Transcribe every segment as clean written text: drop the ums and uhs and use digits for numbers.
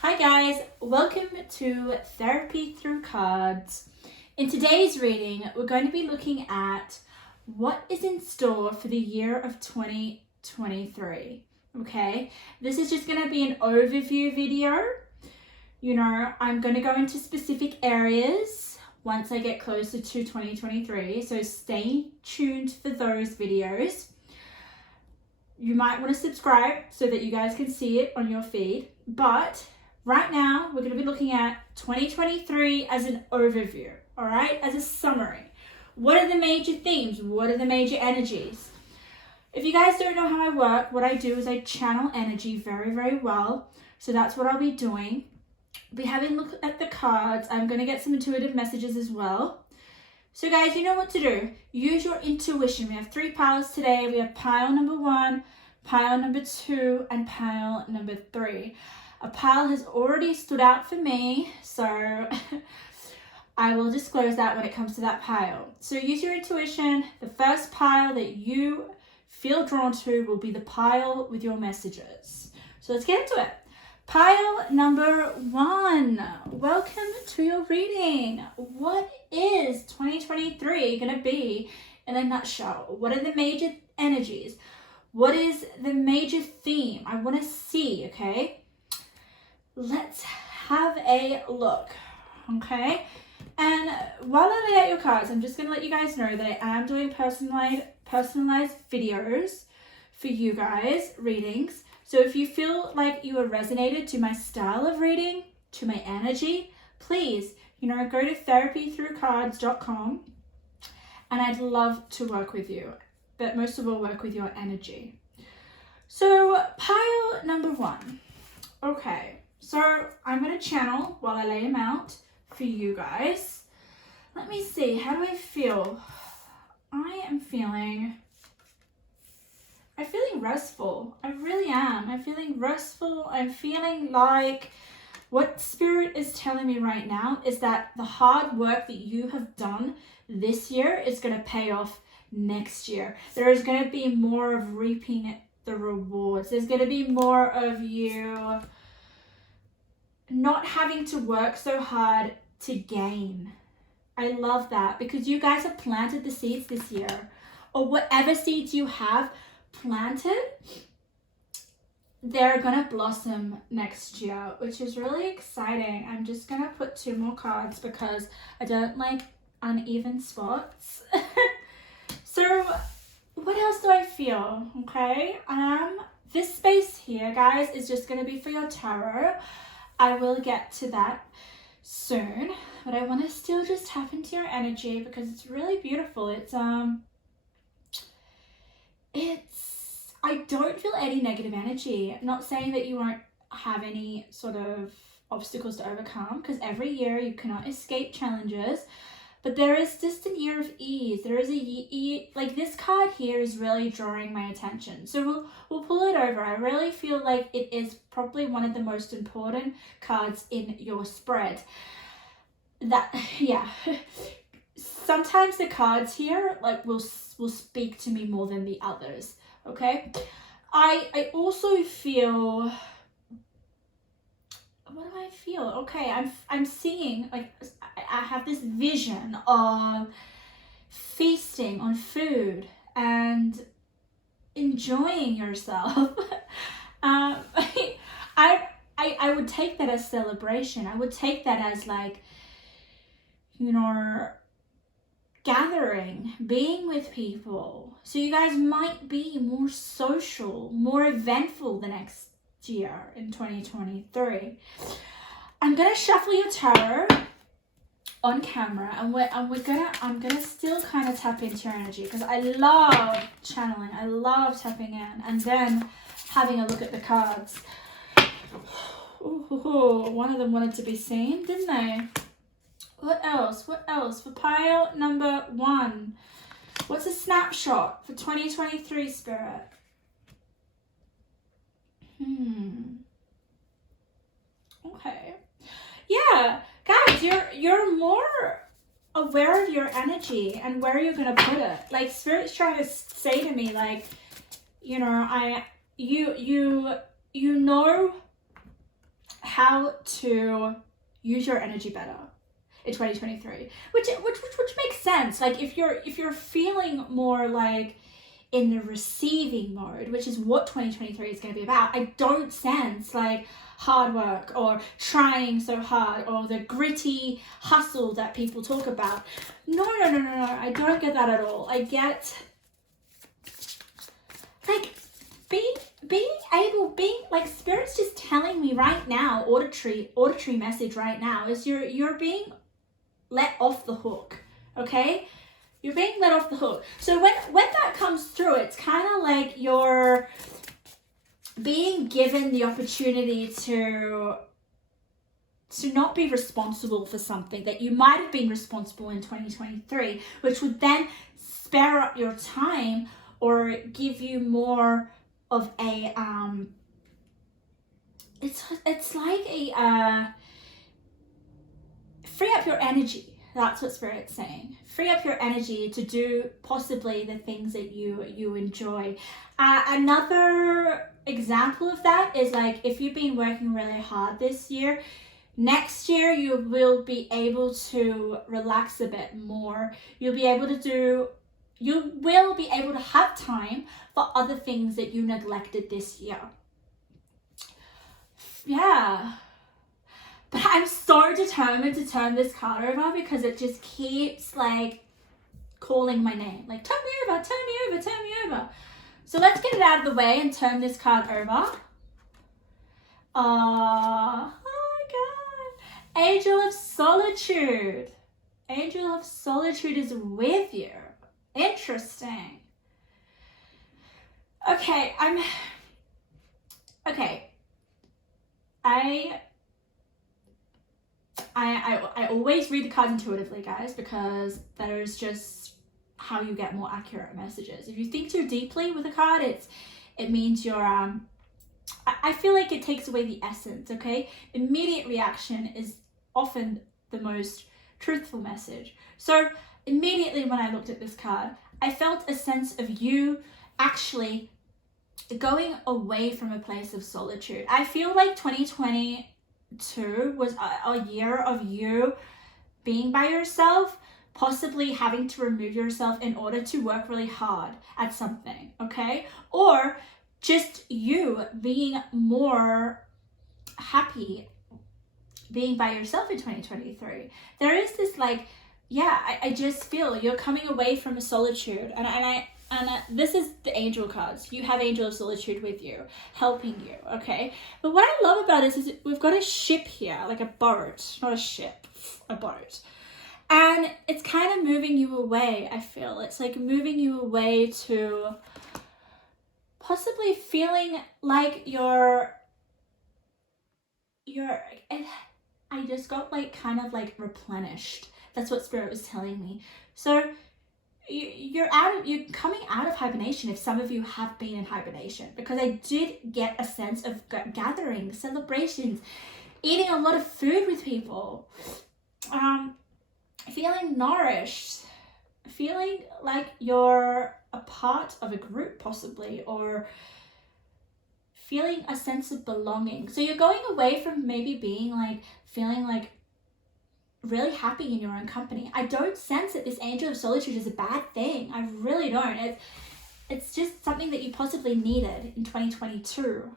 Hi guys, welcome to Therapy Through Cards. In today's reading, we're going to be looking at what is in store for the year of 2023. Okay, this is just going to be an overview video. I'm going to go into specific areas once I get closer to 2023, so stay tuned for those videos. You might want to subscribe so that you guys can see it on your feed, but right now, we're going to be looking at 2023 as an overview, all right, as a summary. What are the major themes? What are the major energies? If you guys don't know how I work, what I do is I channel energy very, very well. So that's what I'll be doing. Be having a look at the cards. I'm going to get some intuitive messages as well. So guys, you know what to do. Use your intuition. We have 3 piles today. We have pile number 1, pile number 2, and pile number 3. A pile has already stood out for me, so I will disclose that when it comes to that pile. So use your intuition. The first pile that you feel drawn to will be the pile with your messages. So let's get into it. Pile number 1. Welcome to your reading. What is 2023 going to be in a nutshell? What are the major energies? What is the major theme? I want to see, okay? Let's have a look, okay? And while I lay out your cards, I'm just going to let you guys know that I am doing personalized videos for you guys, readings. So if you feel like you are resonated to my style of reading, to my energy, please, go to therapythroughcards.com and I'd love to work with you, but most of all, work with your energy. So pile number 1. Okay. So I'm going to channel while I lay them out for you guys. Let me see, how do I feel? I'm feeling restful. I really am. I'm feeling restful. I'm feeling like what Spirit is telling me right now is that the hard work that you have done this year is going to pay off next year. There is going to be more of reaping the rewards. There's going to be more of you not having to work so hard to gain. I love that because you guys have planted the seeds this year, or whatever seeds you have planted, they're gonna blossom next year, which is really exciting. I'm just gonna put 2 more cards because I don't like uneven spots. So what else do I feel? Okay, this space here, guys, is just gonna be for your tarot. I will get to that soon, but I want to still just tap into your energy because it's really beautiful. I don't feel any negative energy. I'm not saying that you won't have any sort of obstacles to overcome, because every year you cannot escape challenges, but there is just an year of ease. There is like this card here is really drawing my attention. So we'll pull it over. I really feel like it is probably one of the most important cards in your spread. Sometimes the cards here will speak to me more than the others. Okay. I also feel, what do I feel? Okay, I'm seeing, like, I have this vision of feasting on food and enjoying yourself. I would take that as celebration. I would take that as, like, gathering, being with people. So you guys might be more social, more eventful the next year in 2023. I'm gonna shuffle your tarot on camera, and I'm gonna still kind of tap into your energy because I love channeling. I love tapping in and then having a look at the cards. Ooh, one of them wanted to be seen, didn't they? What else for pile number 1? What's a snapshot for 2023, Spirit? Okay. Yeah, guys, you're more aware of your energy and where you're gonna put it. Like, Spirit's trying to say to me, like, you know how to use your energy better in 2023, which makes sense. Like if you're feeling more like in the receiving mode, which is what 2023 is going to be about, I don't sense like hard work or trying so hard or the gritty hustle that people talk about. No, I don't get that at all. I get like being like spirit's just telling me right now, auditory message right now is you're being let off the hook. Okay, you're being let off the hook. So when that comes through, it's kind of like you're being given the opportunity to not be responsible for something that you might have been responsible in 2023, which would then spare up your time or give you more of a it's like a free up your energy. That's what Spirit's saying. Free up your energy to do possibly the things that you enjoy. Another example of that is like if you've been working really hard this year, next year you will be able to relax a bit more. You'll be able to have time for other things that you neglected this year. Yeah. But I'm so determined to turn this card over because it just keeps like calling my name. Like, turn me over, turn me over, turn me over. So let's get it out of the way and turn this card over. Oh my God. Angel of Solitude. Angel of Solitude is with you. Interesting. Okay, I always read the cards intuitively, guys, because that is just how you get more accurate messages. If you think too deeply with a card, it means you're I feel like it takes away the essence. Okay, immediate reaction is often the most truthful message. So immediately when I looked at this card, I felt a sense of you actually going away from a place of solitude. I feel like 2022 was a year of you being by yourself, possibly having to remove yourself in order to work really hard at something, okay? Or just you being more happy being by yourself in 2023. There is this like, yeah, I just feel you're coming away from a solitude, and this is the angel cards. You have Angel of Solitude with you, helping you, okay? But what I love about this is we've got a ship here, like a boat, not a ship, a boat. And it's kind of moving you away, I feel. It's like moving you away to possibly feeling like I just got like kind of like replenished. That's what Spirit was telling me. So you're coming out of hibernation, if some of you have been in hibernation, because I did get a sense of gatherings, celebrations, eating a lot of food with people, feeling nourished, feeling like you're a part of a group possibly, or feeling a sense of belonging. So you're going away from maybe being like, feeling like really happy in your own company. I don't sense that this Angel of Solitude is a bad thing. I really don't. It's just something that you possibly needed in 2022.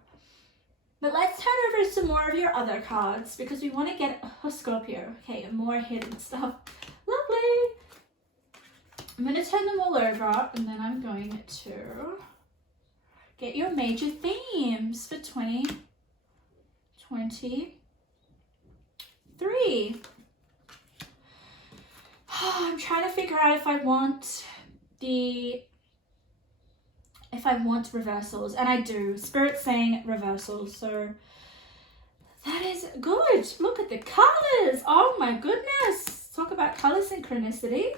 But let's turn over some more of your other cards because we want to get a Scorpio. Okay, more hidden stuff. Lovely. I'm going to turn them all over and then I'm going to get your major themes for 2023. I'm trying to figure out if I want reversals, and I do. Spirit's saying reversals, so that is good. Look at the colors. Oh my goodness. Talk about color synchronicity.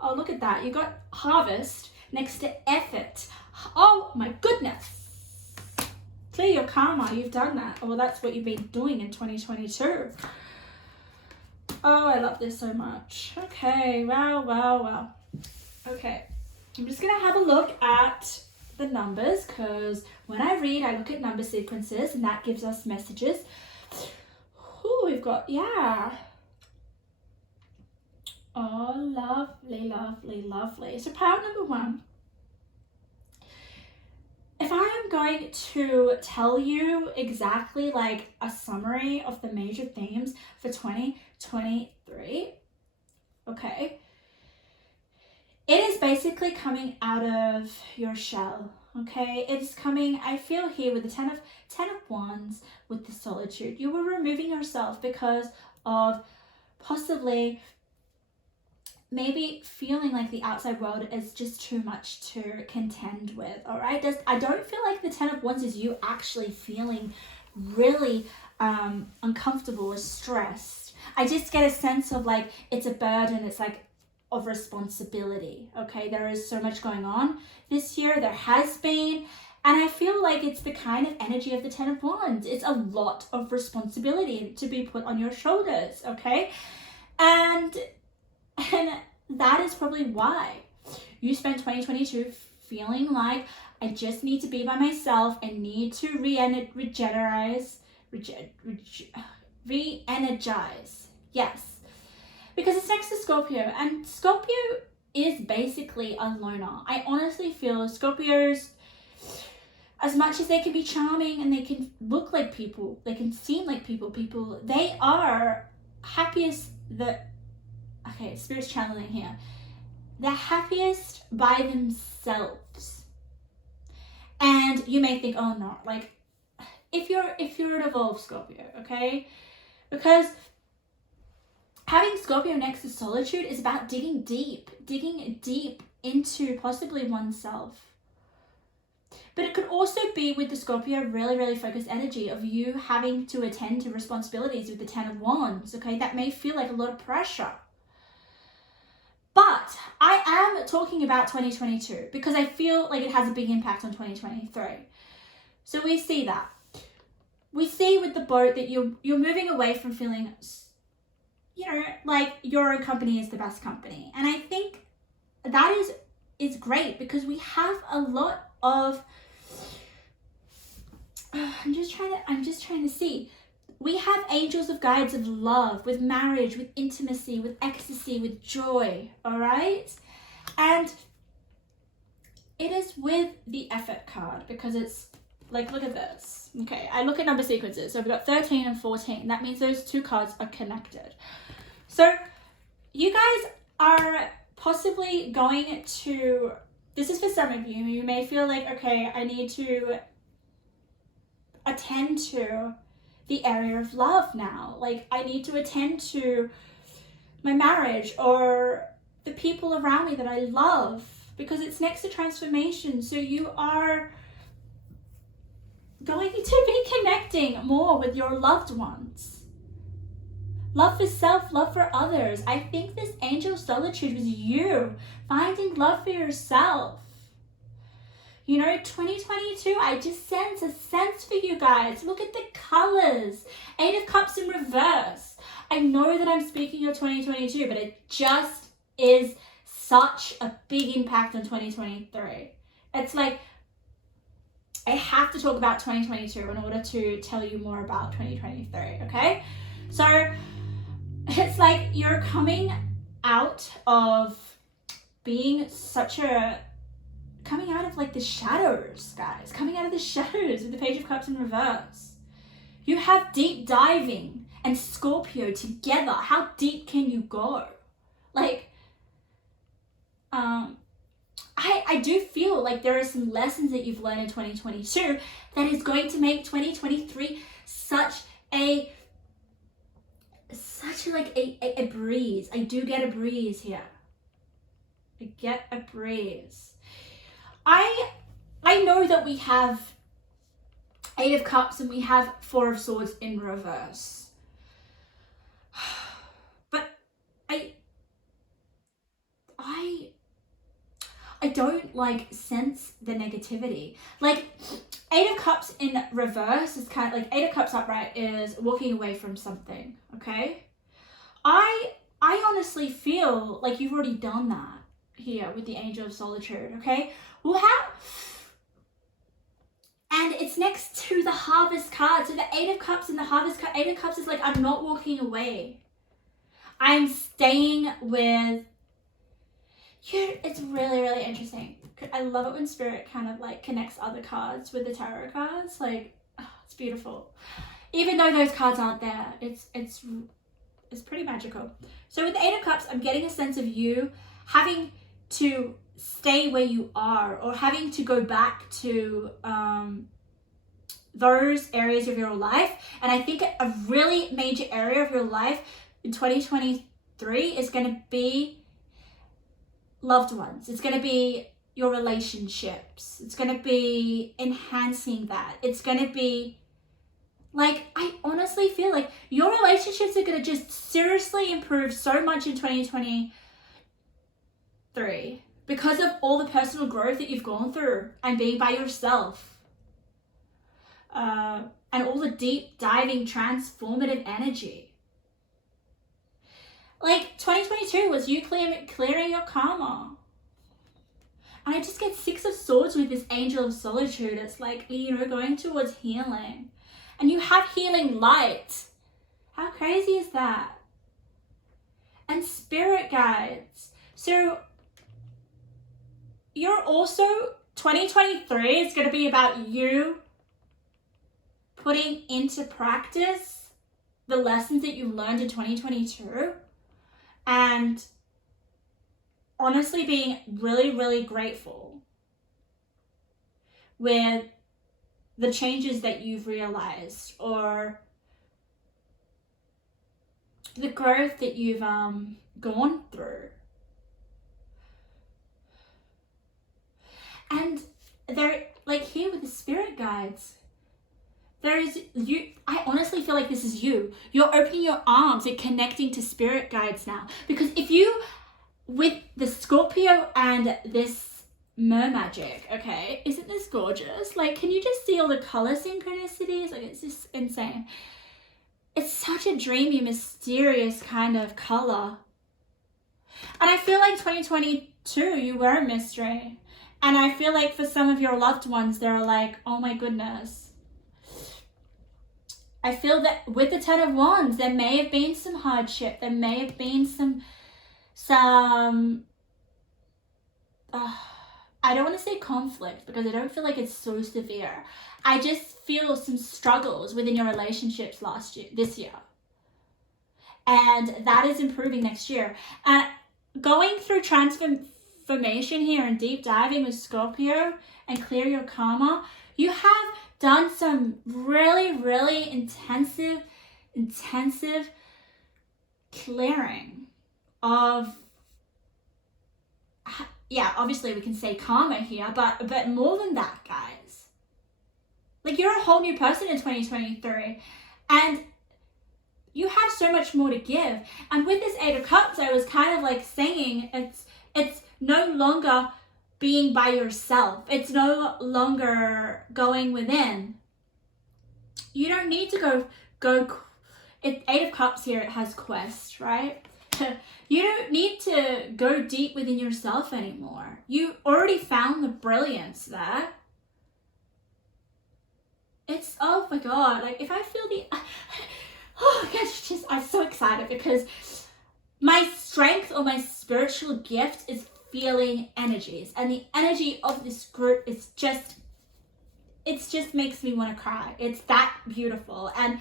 Oh, look at that. You got harvest next to effort. Oh my goodness. Clear your karma. You've done that. Well, that's what you've been doing in 2022. Oh, I love this so much. Okay, wow. Okay, I'm just gonna have a look at the numbers, because when I read, I look at number sequences, and that gives us messages. Ooh, we've got, yeah. Oh, lovely, lovely, lovely. So power number 1. If I am going to tell you exactly like a summary of the major themes for 2023, okay, it is basically coming out of your shell, okay? It's coming, I feel here with the 10 of Wands, with the solitude. You were removing yourself because of possibly maybe feeling like the outside world is just too much to contend with, all right? I don't feel like the 10 of Wands is you actually feeling really uncomfortable or stressed. I just get a sense of like it's a burden, it's like of responsibility, okay? There is so much going on this year, there has been, and I feel like it's the kind of energy of the 10 of Wands. It's a lot of responsibility to be put on your shoulders, okay? And that is probably why you spent 2022 feeling like I just need to be by myself. I need to re-energize. Yes, because it's next to Scorpio, and Scorpio is basically a loner. I honestly feel Scorpios, as much as they can be charming and they can look like people, they can seem like people, they are happiest okay, Spirit's channeling here. They're happiest by themselves. And you may think, oh no, like if you're an evolved Scorpio, okay? Because having Scorpio next to solitude is about digging deep into possibly oneself. But it could also be with the Scorpio really, really focused energy of you having to attend to responsibilities with the 10 of Wands, okay? That may feel like a lot of pressure. But I am talking about 2022 because I feel like it has a big impact on 2023. So we see that. We see with the boat that you're moving away from feeling, you know, like your own company is the best company. And I think that is great because we have a lot of, I'm just trying to see. We have angels of guides of love, with marriage, with intimacy, with ecstasy, with joy, all right? And it is with the effort card because it's like, look at this. Okay, I look at number sequences. So we've got 13 and 14. That means those two cards are connected. So you guys are possibly going to, this is for some of you, you may feel like, okay, I need to attend to the area of love now. Like I need to attend to my marriage or the people around me that I love because it's next to transformation. So you are going to be connecting more with your loved ones. Love for self, love for others. I think this angel solitude was you finding love for yourself. You know, 2022, I just sense a sense for you guys. Look at the colors. 8 of Cups in reverse. I know that I'm speaking of 2022, but it just is such a big impact on 2023. It's like, I have to talk about 2022 in order to tell you more about 2023, okay? So, it's like you're coming out of being coming out of like the shadows, guys. Coming out of the shadows with the Page of Cups in reverse. You have deep diving and Scorpio together. How deep can you go? Like, I do feel like there are some lessons that you've learned in 2022 that is going to make 2023 such a breeze. I do get a breeze here. I get a breeze. I know that we have 8 of Cups and we have 4 of Swords in reverse. But I don't like sense the negativity. Like 8 of Cups in reverse is kind of like 8 of Cups upright is walking away from something, okay? I honestly feel like you've already done that here with the Angel of Solitude, okay? Well, And it's next to the Harvest card. So the Eight of Cups and the Harvest card. Eight of Cups is like, I'm not walking away. I'm staying with you. It's really, really interesting. I love it when Spirit kind of like connects other cards with the tarot cards. Like, oh, it's beautiful. Even though those cards aren't there, it's pretty magical. So with the Eight of Cups, I'm getting a sense of you having to stay where you are, or having to go back to those areas of your life. And I think a really major area of your life in 2023 is going to be loved ones. It's going to be your relationships. It's going to be enhancing that. It's going to be like, I honestly feel like your relationships are going to just seriously improve so much in 2023 because of all the personal growth that you've gone through and being by yourself. And all the deep diving transformative energy. Like 2022 was you clearing your karma. And I just get Six of Swords with this Angel of Solitude. It's like, you know, going towards healing. And you have healing light. How crazy is that? And spirit guides. So you're also, 2023 is going to be about you putting into practice the lessons that you learned in 2022. And honestly being really, really grateful with the changes that you've realized, or the growth that you've gone through. And they're like here with the spirit guides. There is you. I honestly feel like this is you. You're opening your arms and connecting to spirit guides now. Because if you, with the Scorpio and this Mer magic, okay, isn't this gorgeous? Like, can you just see all the color synchronicities? Like, it's just insane. It's such a dreamy, mysterious kind of color. And I feel like 2022, you were a mystery. And I feel like for some of your loved ones, they're like, oh my goodness. I feel that with the Ten of Wands, there may have been some hardship. There may have been some I don't want to say conflict, because I don't feel like it's so severe. I just feel some struggles within your relationships this year. And that is improving next year. And going through transformation here and deep diving with Scorpio and clear your karma, you have done some really, really intensive clearing of, yeah, obviously we can say karma here, but more than that, guys. Like, you're a whole new person in 2023, and you have so much more to give. And with this Eight of Cups, I was kind of like saying, it's no longer being by yourself. It's no longer going within. You don't need to go. Eight of Cups here, it has quest, right? You don't need to go deep within yourself anymore. You already found the brilliance there. It's, oh my God, like if I feel oh gosh, just, I'm so excited because my strength or my spiritual gift is feeling energies, and the energy of this group is just, it just makes me want to cry. It's that beautiful. And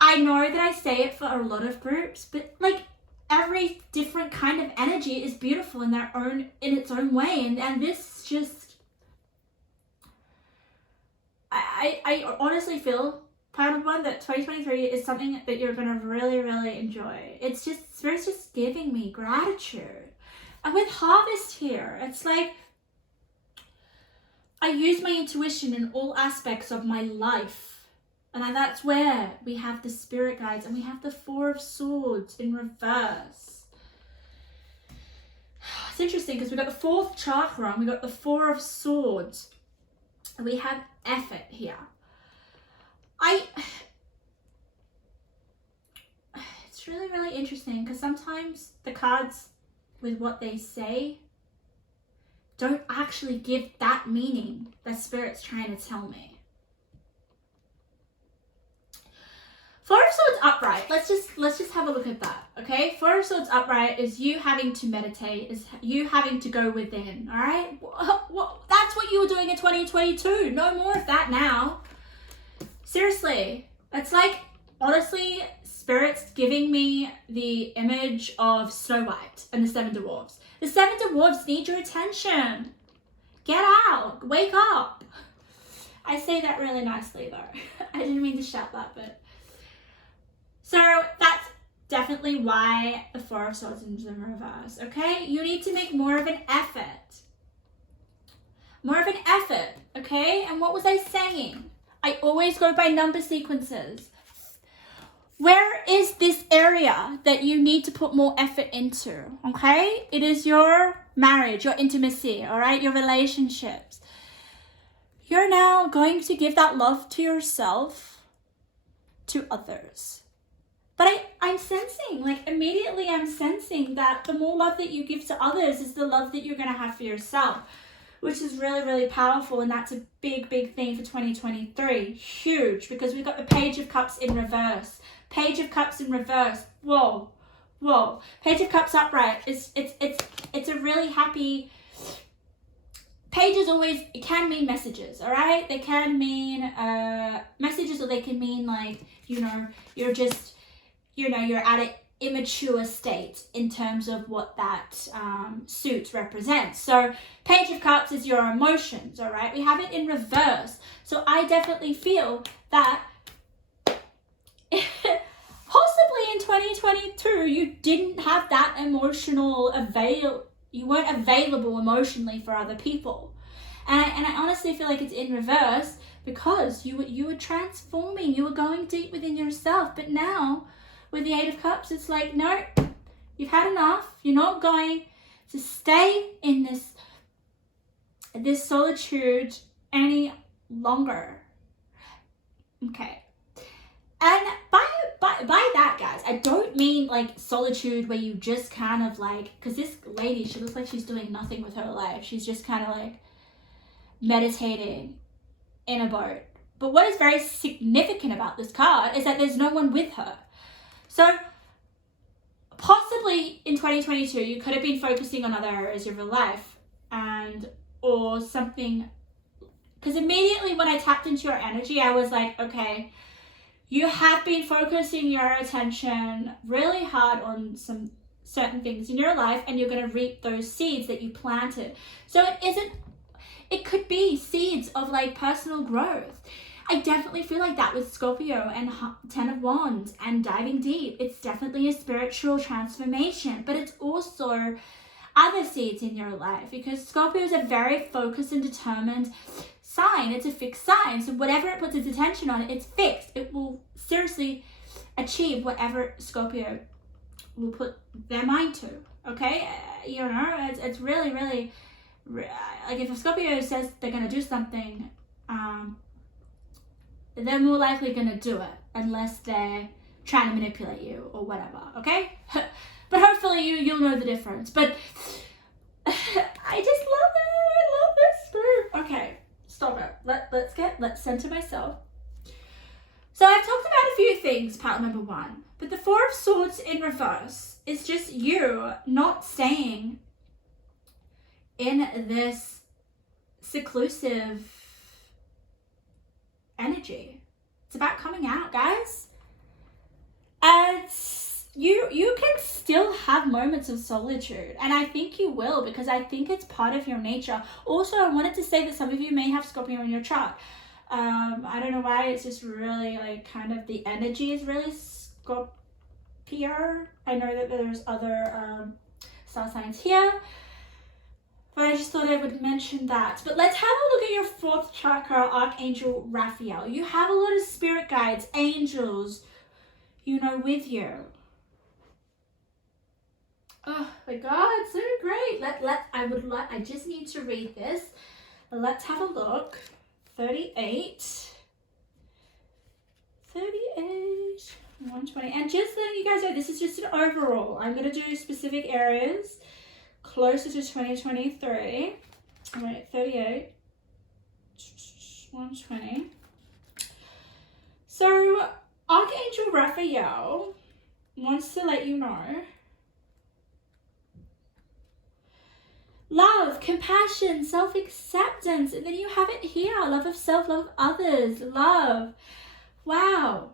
I know that I say it for a lot of groups, but like every different kind of energy is beautiful in its own way. And this just, I honestly feel, part of one, that 2023 is something that you're going to really, really enjoy. It's just, Spirit's just giving me gratitude. And with Harvest here, it's like, I use my intuition in all aspects of my life. And that's where we have the spirit guides, and we have the Four of Swords in reverse. It's interesting because we got the fourth chakra and we got the Four of Swords. And we have effort here. It's really, really interesting because sometimes the cards with what they say don't actually give that meaning that Spirit's trying to tell me. Four of Swords upright. Let's just have a look at that, okay? Four of Swords upright is you having to meditate, is you having to go within, all right? That's what you were doing in 2022. No more of that now. Seriously, it's like, honestly, Spirit's giving me the image of Snow White and the Seven Dwarfs. The Seven Dwarfs need your attention. Get out, wake up. I say that really nicely though. I didn't mean to shout that, but. So that's definitely why the Four of Swords is in reverse, okay? You need to make more of an effort. More of an effort, okay? And what was I saying? I always go by number sequences. Where is this area that you need to put more effort into, okay? It is your marriage, your intimacy, all right? Your relationships. You're now going to give that love to yourself, to others. But I'm sensing, like immediately I'm sensing that the more love that you give to others is the love that you're going to have for yourself, which is really, really powerful. And that's a big, big thing for 2023. Huge, because we've got the Page of Cups in reverse. Page of Cups in reverse. Whoa, whoa. Page of Cups upright. It's a really happy. Pages always, it can mean messages, all right? They can mean messages, or they can mean like, you know, you're just, you know, you're at an immature state in terms of what that suit represents. So Page of Cups is your emotions, all right? We have it in reverse. So I definitely feel that possibly in 2022, you didn't have that emotional you weren't available emotionally for other people. And I honestly feel like it's in reverse because you were transforming, you were going deep within yourself. But now, with the Eight of Cups, it's like, no, you've had enough. You're not going to stay in this solitude any longer. Okay. And by that, guys, I don't mean like solitude where you just kind of like, because this lady, she looks like she's doing nothing with her life. She's just kind of like meditating in a boat. But what is very significant about this card is that there's no one with her. So possibly in 2022, you could have been focusing on other areas of your life or something, because immediately when I tapped into your energy, I was like, okay, you have been focusing your attention really hard on some certain things in your life, and you're going to reap those seeds that you planted. So it could be seeds of like personal growth. I definitely feel like that with Scorpio and Ten of Wands and diving deep. It's definitely a spiritual transformation, but it's also other seeds in your life, because Scorpio is a very focused and determined sign. It's a fixed sign. So whatever it puts its attention on, it's fixed. It will seriously achieve whatever Scorpio will put their mind to. Okay? You know, it's really, really, like if a Scorpio says they're going to do something, they're more likely going to do it unless they're trying to manipulate you or whatever, okay? But hopefully you'll know the difference. But I just love it. I love this group. Okay, stop it. Let's center myself. So I've talked about a few things, part number one. But the Four of Swords in reverse is just you not staying in this seclusive energy. It's about coming out, guys. And you can still have moments of solitude, and I think you will, because I think it's part of your nature. Also, I wanted to say that some of you may have Scorpio in your chart. I don't know why, it's just really like kind of the energy is really Scorpio. I know that there's other star signs here, but I just thought I would mention that. But let's have a look at your fourth chakra, Archangel Raphael. You have a lot of spirit guides, angels, you know, with you. Oh my God, so great. I just need to read this. Let's have a look. 38, 120. And just letting you guys know, this is just an overall. I'm going to do specific areas closer to 2023. Wait, 38. 120. So Archangel Raphael wants to let you know love, compassion, self-acceptance, and then you have it here, love of self, love of others, love. Wow.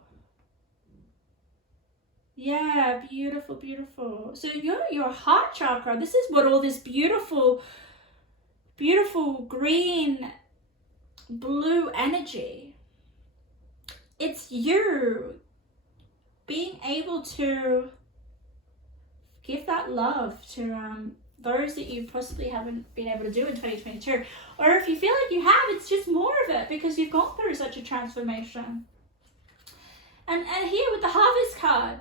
Yeah, beautiful, beautiful. So your heart chakra, this is what all this beautiful green, blue energy, it's you being able to give that love to those that you possibly haven't been able to do in 2022. Or if you feel like you have, it's just more of it because you've gone through such a transformation. And here with the harvest card,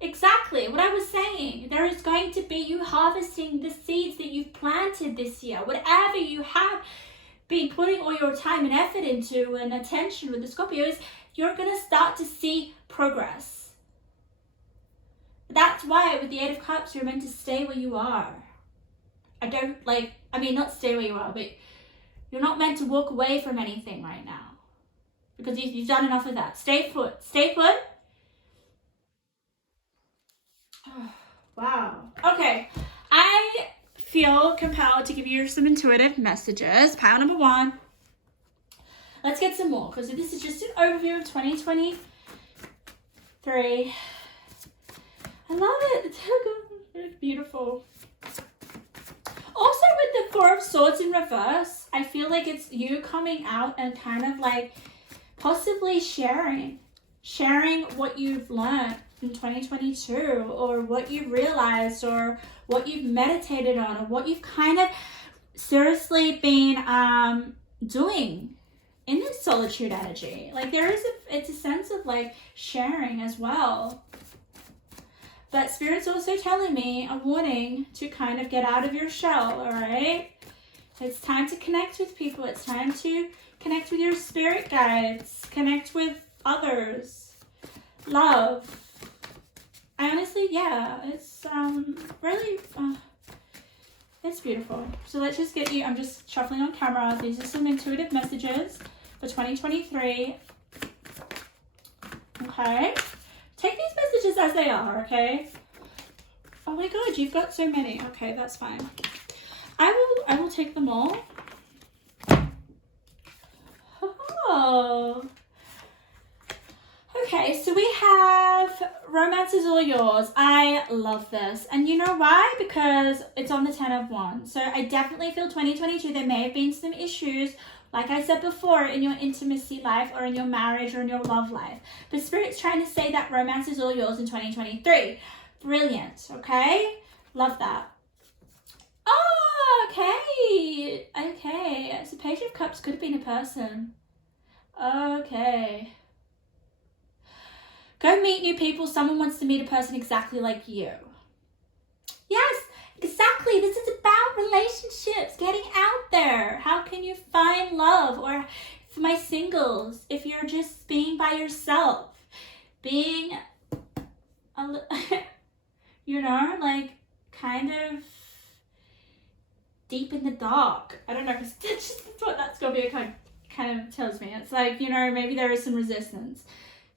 exactly what I was saying. There is going to be you harvesting the seeds that you've planted this year. Whatever you have been putting all your time and effort into and attention with the Scorpios, you're going to start to see progress. That's why with the Eight of Cups, you're meant to stay where you are. Not stay where you are, but you're not meant to walk away from anything right now because you've done enough of that. Stay put. Stay put. Oh, wow. Okay. I feel compelled to give you some intuitive messages. Pile number 1. Let's get some more because this is just an overview of 2023. I love it. The Telegram is beautiful. Also with the Four of Swords in reverse, I feel like it's you coming out and kind of like possibly sharing what you've learned in 2022 or what you've realized or what you've meditated on or what you've kind of seriously been doing in this solitude energy. Like it's a sense of like sharing as well. But Spirit's also telling me a warning to kind of get out of your shell, all right? It's time to connect with people. It's time to connect with your spirit guides. Connect with others. Love. I honestly, yeah, it's really, it's beautiful. So let's just get you, I'm just shuffling on camera. These are some intuitive messages for 2023. Okay. Take these messages as they are, okay? Oh my God, you've got so many. Okay, that's fine. I will take them all. Oh. Okay, so we have Romance is All Yours. I love this. And you know why? Because it's on the 10 of Wands. So I definitely feel 2022, there may have been some issues, like I said before, in your intimacy life or in your marriage or in your love life. But Spirit's trying to say that romance is all yours in 2023. Brilliant, okay? Love that. Oh, okay. Okay, so Page of Cups could have been a person. Okay. Go meet new people. Someone wants to meet a person exactly like you. Yes, exactly. This is about relationships, getting out there. How can you find love? Or for my singles, if you're just being by yourself, being, like kind of deep in the dark. I don't know, because that's what that Scorpio kind of tells me. It's like, maybe there is some resistance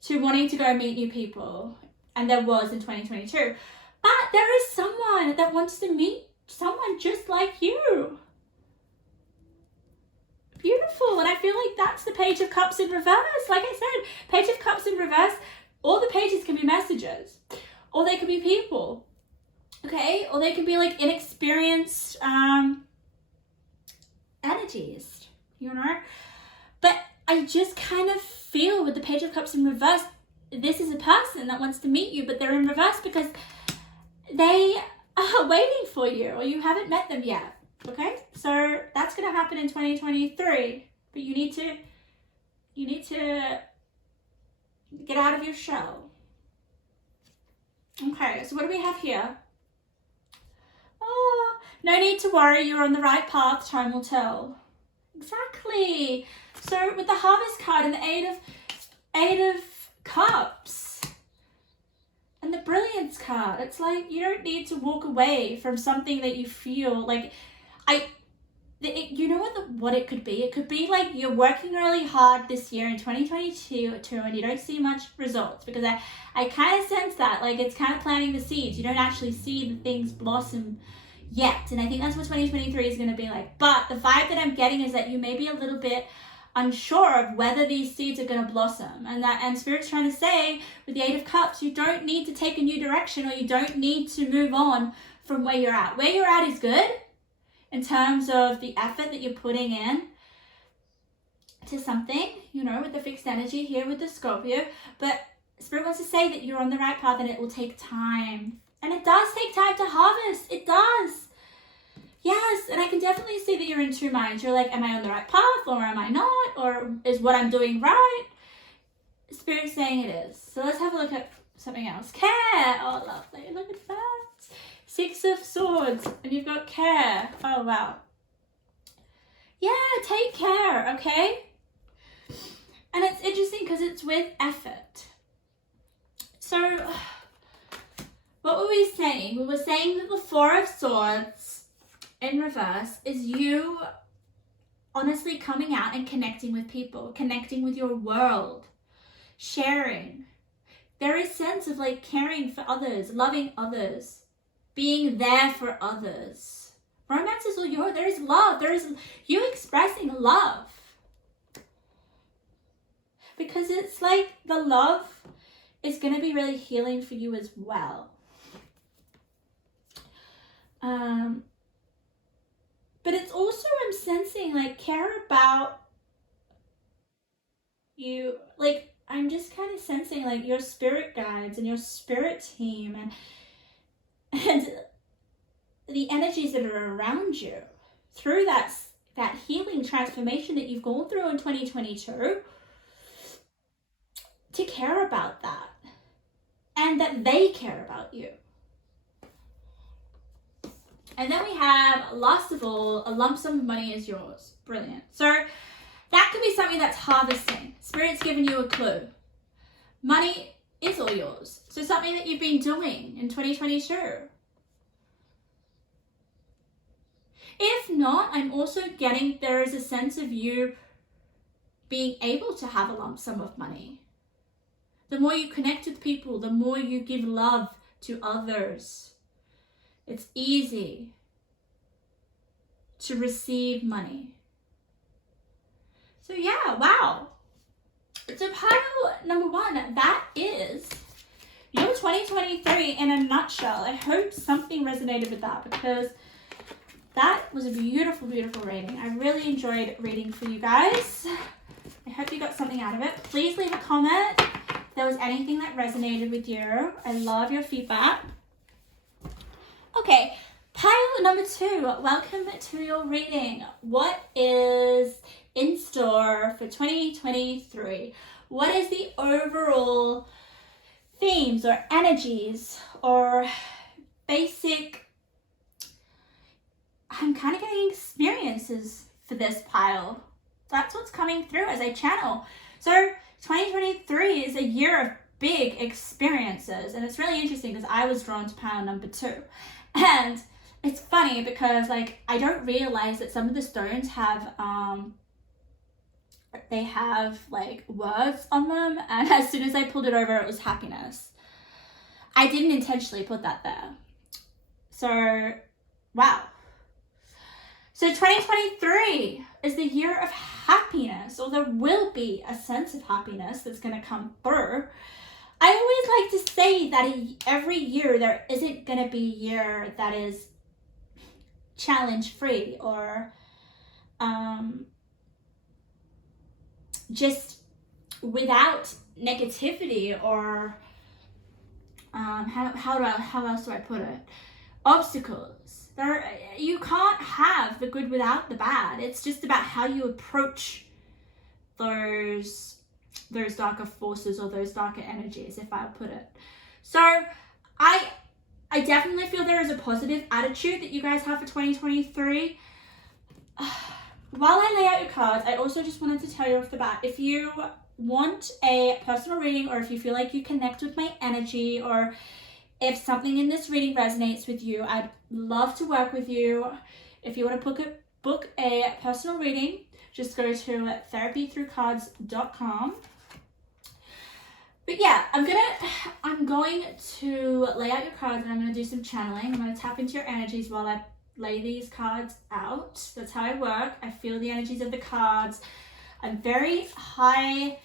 to wanting to go meet new people. And there was in 2022. But there is someone that wants to meet someone just like you. Beautiful. And I feel like that's the Page of Cups in reverse. Like I said, Page of Cups in reverse, all the pages can be messages. Or they could be people. Okay? Or they could be like inexperienced energies. But I just kind of feel with the Page of Cups in reverse, this is a person that wants to meet you, but they're in reverse because they are waiting for you or you haven't met them yet. Okay? So that's going to happen in 2023. But you need to get out of your shell. Okay, so what do we have here? Oh, no need to worry. You're on the right path. Time will tell. Exactly. So with the Harvest card and the Eight of Cups and the Brilliance card, it's like you don't need to walk away from something that you feel like you know what it could be? It could be like you're working really hard this year in 2022 and you don't see much results, because I kind of sense that, like, it's kind of planting the seeds. You don't actually see the things blossom yet. And I think that's what 2023 is going to be like. But the vibe that I'm getting is that you may be a little bit unsure of whether these seeds are going to blossom. And Spirit's trying to say with the Eight of Cups, you don't need to take a new direction, or you don't need to move on from where you're at. Where you're at is good in terms of the effort that you're putting in to something, you know, with the fixed energy here with the Scorpio. But Spirit wants to say that you're on the right path, and it will take time. And it does take time to harvest. It does. Yes, and I can definitely see that you're in two minds. You're like, am I on the right path, or am I not? Or is what I'm doing right? Spirit's saying it is. So let's have a look at something else. Care. Oh, lovely. Look at that. Six of Swords. And you've got care. Oh, wow. Yeah, take care, okay? And it's interesting because it's with effort. So, what were we saying? We were saying that the Four of Swords in reverse is you honestly coming out and connecting with people, connecting with your world, sharing. There is a sense of like caring for others, loving others, being there for others. Romance is all yours. There is love. There is you expressing love. Because it's like the love is going to be really healing for you as well. But it's also, I'm sensing, like, care about you. Like, I'm just kind of sensing, like, your spirit guides and your spirit team and the energies that are around you through that healing transformation that you've gone through in 2022, to care about that, and that they care about you. And then we have, last of all, a lump sum of money is yours. Brilliant. So that could be something that's harvesting. Spirit's given you a clue. Money is all yours. So something that you've been doing in 2022. If not, I'm also getting there is a sense of you being able to have a lump sum of money. The more you connect with people, the more you give love to others. It's easy to receive money. So yeah, wow. So pile number one, that is your 2023 in a nutshell. I hope something resonated with that, because that was a beautiful, beautiful reading. I really enjoyed reading for you guys. I hope you got something out of it. Please leave a comment if there was anything that resonated with you. I love your feedback. Okay, pile number two. Welcome to your reading. What is in store for 2023? What is the overall themes or energies or basic, I'm kind of getting experiences for this pile. That's what's coming through as I channel. So 2023 is a year of big experiences, and it's really interesting because I was drawn to pile number two. And it's funny because, like, I don't realize that some of the stones have they have like words on them, and as soon as I pulled it over, it was happiness. I didn't intentionally put that there. So wow. So 2023 is the year of happiness, or there will be a sense of happiness that's going to come through. I always like to say that every year there isn't going to be a year that is challenge-free or just without negativity or how else do I put it? Obstacles. You can't have the good without the bad. It's just about how you approach those darker forces or those darker energies, if I put it. So I definitely feel there is a positive attitude that you guys have for 2023. While I lay out your cards, I also just wanted to tell you off the bat, if you want a personal reading, or if you feel like you connect with my energy, or if something in this reading resonates with you, I'd love to work with you. If you want to book a personal reading, just go to therapythroughcards.com. But yeah, I'm going to lay out your cards, and I'm going to do some channeling. I'm going to tap into your energies while I lay these cards out. That's how I work. I feel the energies of the cards. I'm very highly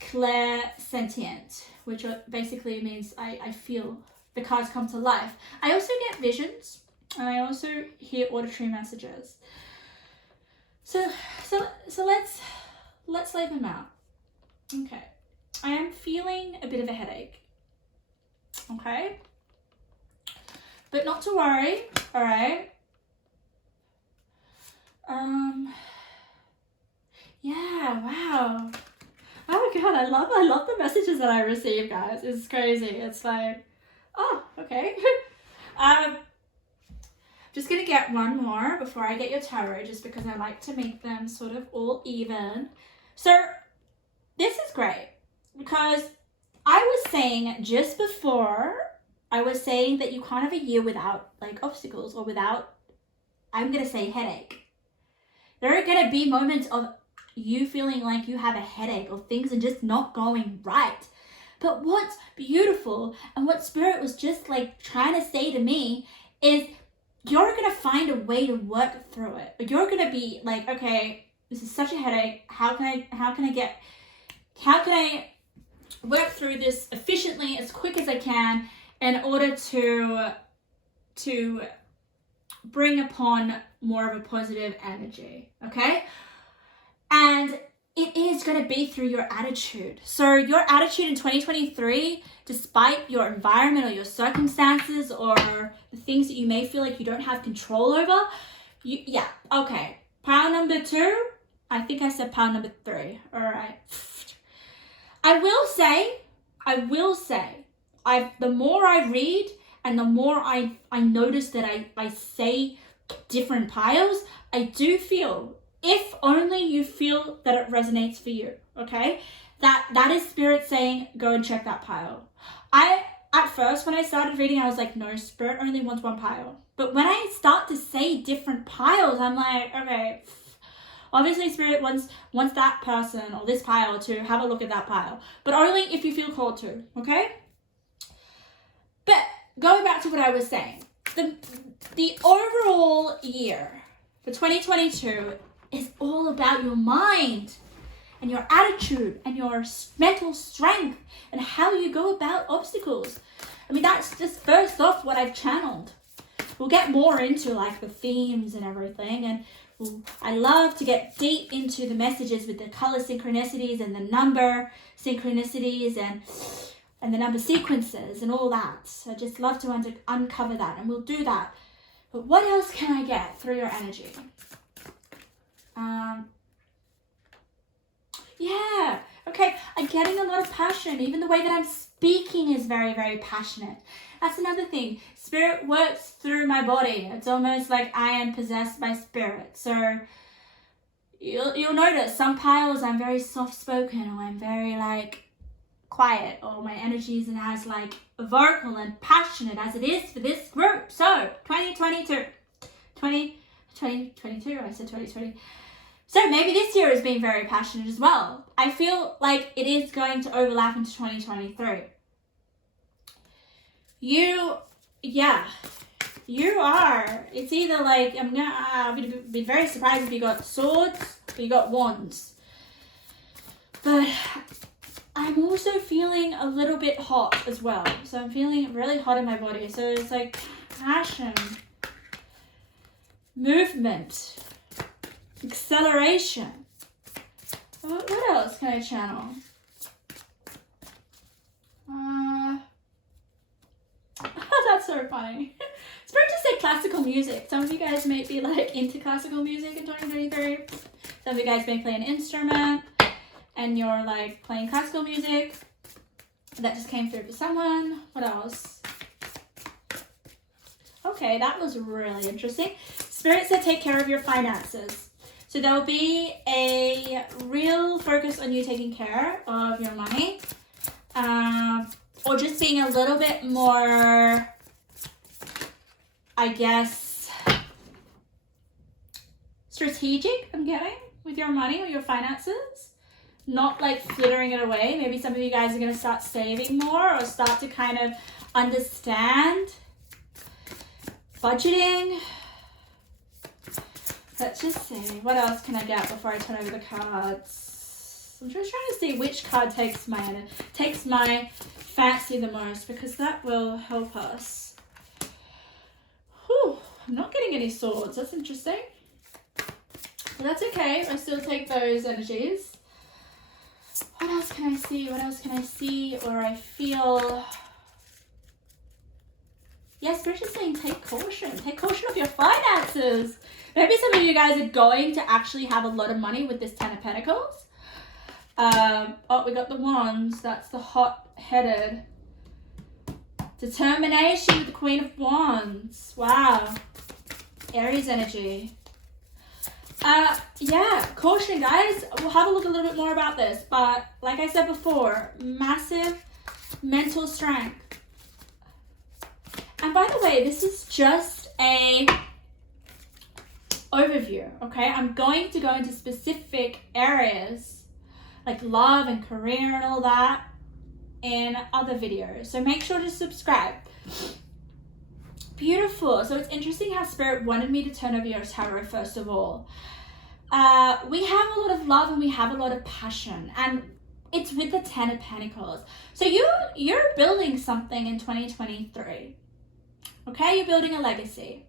clairsentient, which basically means I feel the cards come to life. I also get visions, and I also hear auditory messages. So let's lay them out. Okay. I am feeling a bit of a headache. Okay? But not to worry, all right? Yeah, wow. Oh my God, I love the messages that I receive, guys. It's crazy. It's like, oh, okay. Just gonna get one more before I get your tarot, just because I like to make them sort of all even. So this is great, because I was saying just before, I was saying that you can't have a year without like obstacles or without, I'm gonna say, headache. There are gonna be moments of you feeling like you have a headache or things are just not going right. But what's beautiful and what Spirit was just like trying to say to me is you're going to find a way to work through it. But you're going to be like, okay, this is such a headache. How can I work through this efficiently, as quick as I can, in order to bring upon more of a positive energy, okay? And it is going to be through your attitude. So your attitude in 2023, despite your environment or your circumstances or the things that you may feel like you don't have control over, okay. Pile number 2, I think I said pile number 3. All right. I will say, the more I read and the more I notice that I say different piles, I do feel, if only you feel that it resonates for you, okay? That is Spirit saying, go and check that pile. At first, when I started reading, I was like, no, Spirit only wants one pile. But when I start to say different piles, I'm like, okay, obviously Spirit wants that person or this pile to have a look at that pile, but only if you feel called to, okay? But going back to what I was saying, the overall year for 2022 is all about your mind and your attitude and your mental strength and how you go about obstacles. I mean, that's just first off what I've channeled. We'll get more into like the themes and everything, and I love to get deep into the messages with the color synchronicities and the number synchronicities and the number sequences and all that. So I just love to uncover that, and we'll do that. But what else can I get through your energy? Yeah, okay, I'm getting a lot of passion. Even the way that I'm speaking is very, very passionate. That's another thing. Spirit works through my body. It's almost like I am possessed by Spirit. So you'll notice some piles I'm very soft-spoken, or I'm very like quiet, or my energy isn't as like vocal and passionate as it is for this group. So 2022, I said 2020. So maybe this year has been very passionate as well. I feel like it is going to overlap into 2023. You are. It's either like, I'm going to be very surprised if you got swords or you got wands. But I'm also feeling a little bit hot as well. So I'm feeling really hot in my body. So it's like passion, movement, acceleration. What else can I channel? That's so funny. Spirit just said classical music. Some of you guys may be like into classical music in 2023. Some of you guys may play an instrument and you're like playing classical music. That just came through for someone. What else? Okay, that was really interesting. Spirit said take care of your finances. So there'll be a real focus on you taking care of your money, or just being a little bit more, I guess, strategic, I'm getting, with your money or your finances. Not like flittering it away. Maybe some of you guys are going to start saving more or start to kind of understand budgeting. Let's just see. What else can I get before I turn over the cards? I'm just trying to see which card takes my fancy the most, because that will help us. Whew, I'm not getting any swords. That's interesting. But that's okay. I still take those energies. What else can I see? What else can I see? Or I feel... Yes, Spirit is saying take caution. Take caution of your finances. Maybe some of you guys are going to actually have a lot of money with this Ten of Pentacles. Oh, we got the Wands. That's the hot-headed. Determination with the Queen of Wands. Wow. Aries energy. Yeah, caution, guys. We'll have a look a little bit more about this. But like I said before, massive mental strength. And by the way, this is just a overview, okay? I'm going to go into specific areas like love and career and all that in other videos. So make sure to subscribe. Beautiful. So it's interesting how Spirit wanted me to turn over your tarot first of all. We have a lot of love and we have a lot of passion, and it's with the Ten of Pentacles. So you're building something in 2023. Okay, you're building a legacy.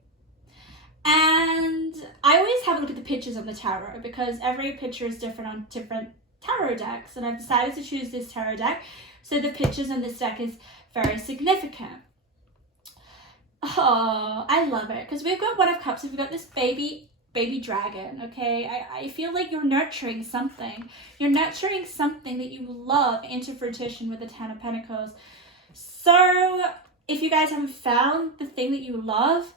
And I always have a look at the pictures on the tarot because every picture is different on different tarot decks. And I've decided to choose this tarot deck. So the pictures on this deck is very significant. Oh, I love it. Because we've got One of Cups and we've got this baby dragon, okay? I feel like you're nurturing something. You're nurturing something that you love into fruition with the Ten of Pentacles. So if you guys haven't found the thing that you love,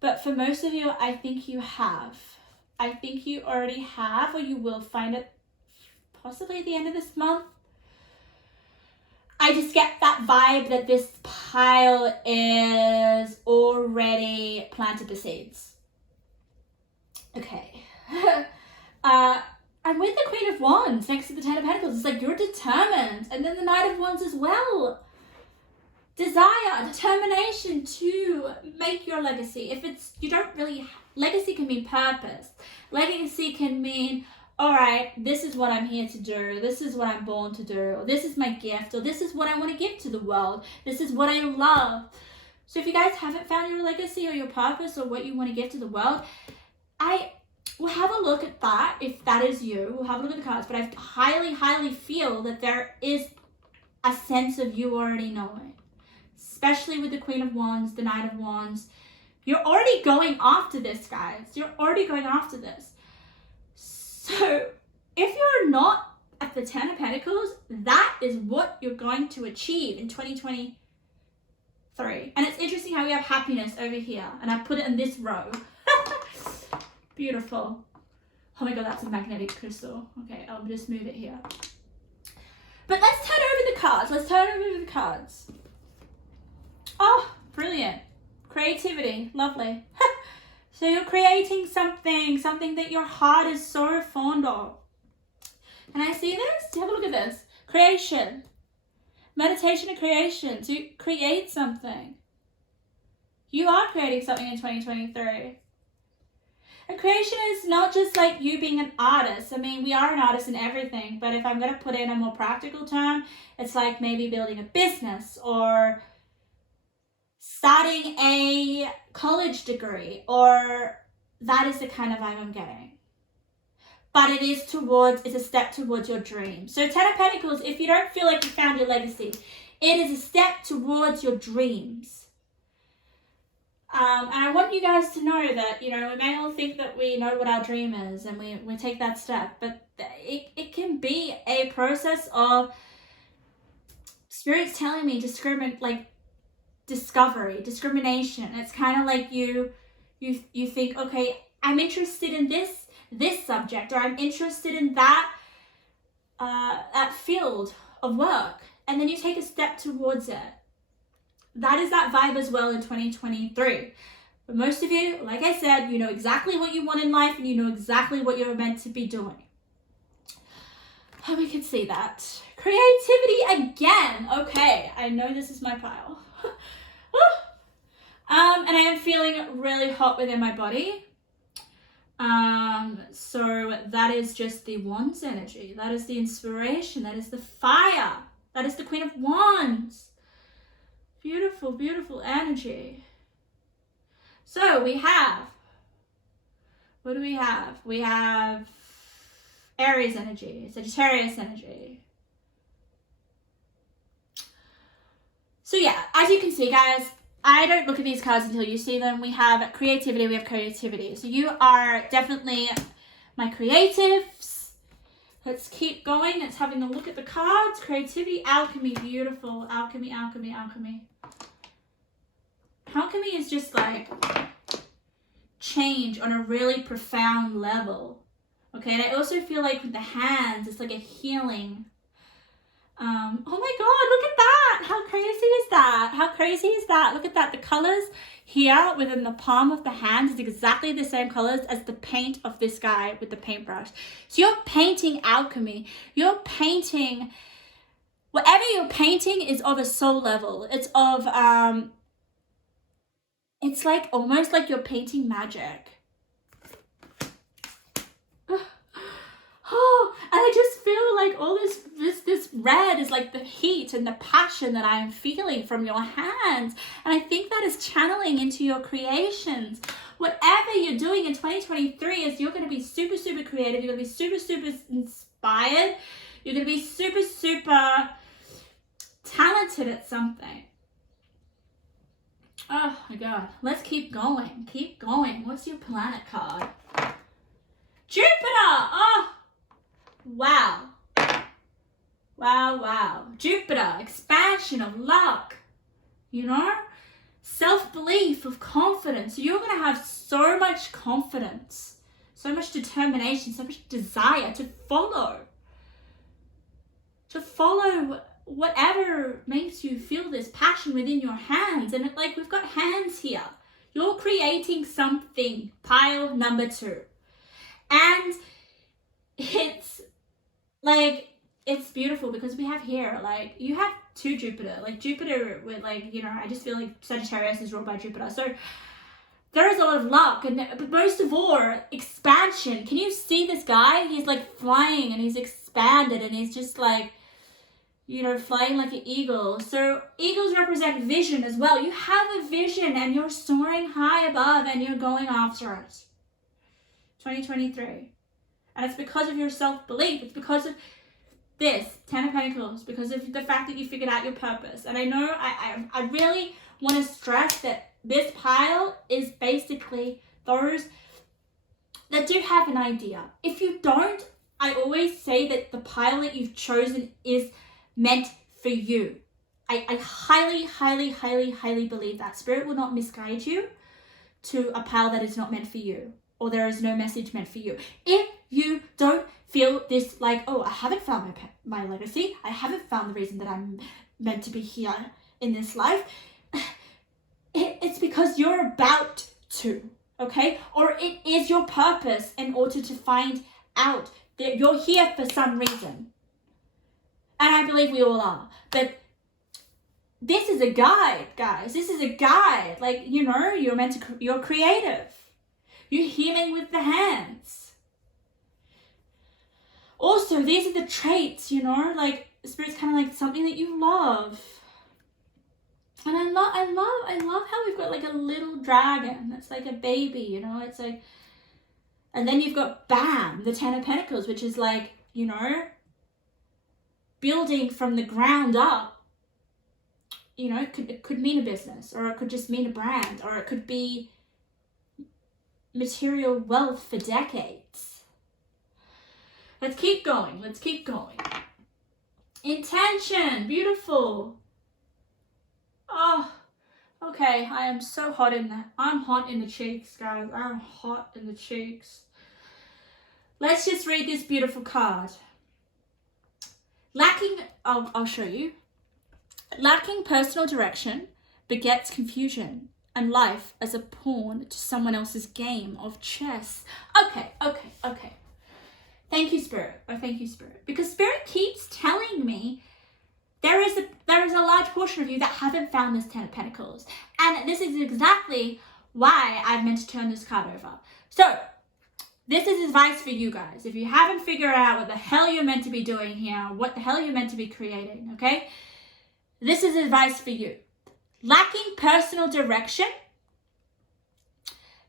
but for most of you, I think you have. I think you already have, or you will find it possibly at the end of this month. I just get that vibe that this pile is already planted the seeds. Okay. And with the Queen of Wands next to the Ten of Pentacles, it's like you're determined. And then the Knight of Wands as well. Desire, determination to make your legacy. If it's, you don't really, legacy can mean purpose. Legacy can mean, all right, this is what I'm here to do. This is what I'm born to do. Or this is my gift. Or this is what I want to give to the world. This is what I love. So if you guys haven't found your legacy or your purpose or what you want to give to the world, I will have a look at that. If that is you, we'll have a look at the cards. But I highly, highly feel that there is a sense of you already knowing. Especially with the Queen of Wands, the Knight of Wands. You're already going after this, guys. You're already going after this. So if you're not at the Ten of Pentacles, that is what you're going to achieve in 2023. And it's interesting how we have happiness over here. And I put it in this row. Beautiful. Oh my God, that's a magnetic crystal. Okay, I'll just move it here. But let's turn over the cards. Let's turn over the cards. Oh, brilliant. Creativity. Lovely. So you're creating something that your heart is so fond of. Can I see this? Have a look at this. Creation. Meditation and creation. To create something. You are creating something in 2023. And creation is not just like you being an artist. I mean, we are an artist in everything. But if I'm going to put in a more practical term, it's like maybe building a business or starting a college degree, or that is the kind of vibe I'm getting. But it is it's a step towards your dream. So Ten of Pentacles, if you don't feel like you found your legacy, it is a step towards your dreams. And I want you guys to know that, you know, we may all think that we know what our dream is and we take that step, but it can be a process of Spirit's telling me discrimination. It's kind of like you think, okay, I'm interested in this subject, or I'm interested in that field of work, and then you take a step towards it. That is that vibe as well in 2023. But most of you, like I said, you know exactly what you want in life and you know exactly what you're meant to be doing. And we can see that. Creativity again. Okay, I know this is my pile. And I am feeling really hot within my body. So that is just the Wands energy. That is the inspiration. That is the fire. That is the Queen of Wands. Beautiful, beautiful energy. So we have, what do we have? We have Aries energy, Sagittarius energy. So yeah, as you can see, guys, I don't look at these cards until you see them. We have creativity, we have creativity. So you are definitely my creatives. Let's keep going. Let's having a look at the cards. Creativity, alchemy, beautiful. Alchemy, alchemy, alchemy. Alchemy is just like change on a really profound level. Okay, and I also feel like with the hands, it's like a healing. Oh my God, look at that. How crazy is that? How crazy is that? Look at that. The colors here within the palm of the hand is exactly the same colors as the paint of this guy with the paintbrush. So you're painting alchemy. You're painting, whatever you're painting is of a soul level. It's of, it's like almost like you're painting magic. Oh, and I just feel like all this red is like the heat and the passion that I am feeling from your hands. And I think that is channeling into your creations. Whatever you're doing in 2023 is you're going to be super, super creative. You're going to be super, super inspired. You're going to be super, super talented at something. Oh my God. Let's keep going. Keep going. What's your planet card? Jupiter. Oh. Wow. Wow, wow. Jupiter, expansion of luck, you know, self-belief, of confidence. You're going to have so much confidence, so much determination, so much desire to follow whatever makes you feel this passion within your hands. And like we've got hands here. You're creating something, pile number 2. And it's like, it's beautiful because we have here, like, you have 2 Jupiter. Like, Jupiter with, like, you know, I just feel like Sagittarius is ruled by Jupiter. So there is a lot of luck. But most of all, expansion. Can you see this guy? He's, like, flying and he's expanded and he's just, like, you know, flying like an eagle. So eagles represent vision as well. You have a vision and you're soaring high above and you're going after it. 2023. And it's because of your self-belief. It's because of this, 10 of Pentacles, because of the fact that you figured out your purpose. And I know I really want to stress that this pile is basically those that do have an idea. If you don't, I always say that the pile that you've chosen is meant for you. I highly, highly, highly, highly believe that. Spirit will not misguide you to a pile that is not meant for you, or there is no message meant for you. If you don't feel this like, oh, I haven't found my legacy, I haven't found the reason that I'm meant to be here in this life, it's because you're about to, okay? Or it is your purpose in order to find out that you're here for some reason. And I believe we all are. But this is a guide, guys. This is a guide. Like, you know, you're creative. You're healing with the hands. Also, these are the traits, you know, like Spirit's kind of like something that you love. And I love how we've got like a little dragon that's like a baby, you know, it's like, and then you've got bam, the 10 of Pentacles, which is like, you know, building from the ground up. You know, it could mean a business, or it could just mean a brand, or it could be material wealth for decades. Let's keep going. Let's keep going. Intention. Beautiful. Oh, okay. I am so hot in there. I'm hot in the cheeks, guys. I'm hot in the cheeks. Let's just read this beautiful card. I'll show you. Lacking personal direction begets confusion. and life as a pawn to someone else's game of chess. Okay. Thank you, Spirit. Oh, thank you, Spirit. Because Spirit keeps telling me there is a large portion of you that haven't found this Ten of Pentacles. And this is exactly why I've meant to turn this card over. So, this is advice for you guys. If you haven't figured out what the hell you're meant to be doing here, what the hell you're meant to be creating, okay? This is advice for you. Lacking personal direction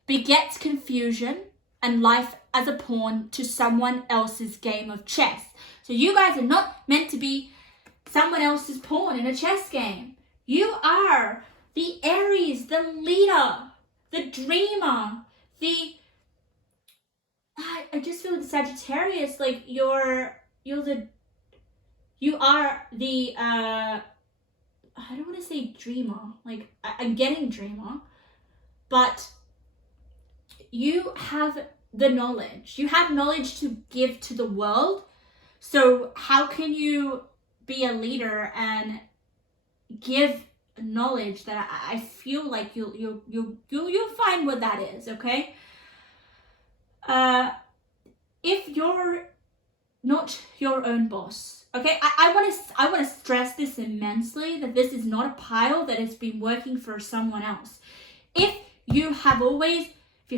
begets confusion and life as a pawn to someone else's game of chess. So you guys are not meant to be someone else's pawn in a chess game. You are the Aries, the leader, the dreamer, I just feel the Sagittarius, like you are the I don't want to say dreamer, like I'm getting dreamer, but you have the knowledge. You have knowledge to give to the world. So how can you be a leader and give knowledge that I feel like you'll find what that is, okay? If you're not your own boss, okay, I want to stress this immensely, that this is not a pile that has been working for someone else. If you're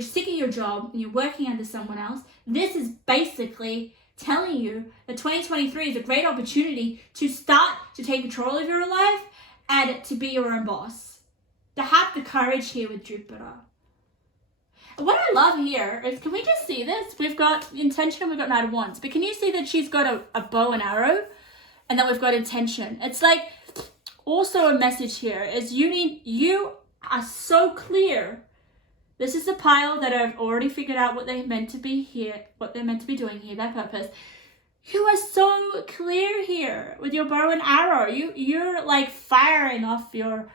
sick of your job and you're working under someone else, this is basically telling you that 2023 is a great opportunity to start to take control of your life and to be your own boss. To have the courage here with Jupiter. What I love here is, can we just see this? We've got intention and we've got Knight of Wands. But can you see that she's got a bow and arrow? And then we've got intention. It's like, also a message here is you are so clear. This is a pile that have already figured out what they're meant to be here, what they're meant to be doing here, their purpose. You are so clear here with your bow and arrow. You're like firing off your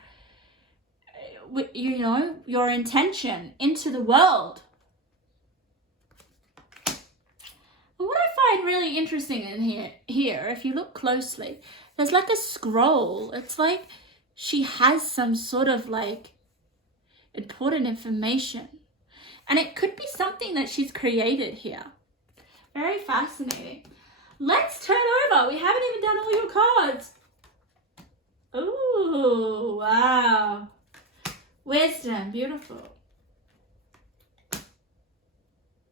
intention into the world. And what I find really interesting in here, if you look closely, there's like a scroll. It's like she has some sort of like important information. And it could be something that she's created here. Very fascinating. Let's turn over. We haven't even done all your cards. Ooh, wow. Wisdom, beautiful.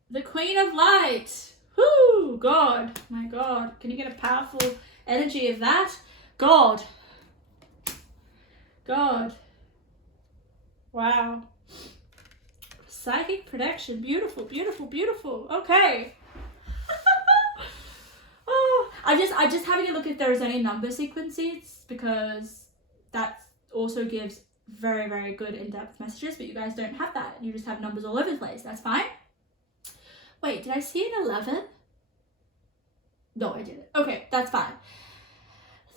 The Queen of Light. Whoo, God, my God. Can you get a powerful energy of that? God. Wow. Psychic protection, beautiful, beautiful, beautiful. Okay. Oh, I just having a look if there is any number sequences, because that also gives very, very good in-depth messages, but you guys don't have that. You just have numbers all over the place. That's fine. Wait, did I see an 11? No, I didn't. Okay, that's fine.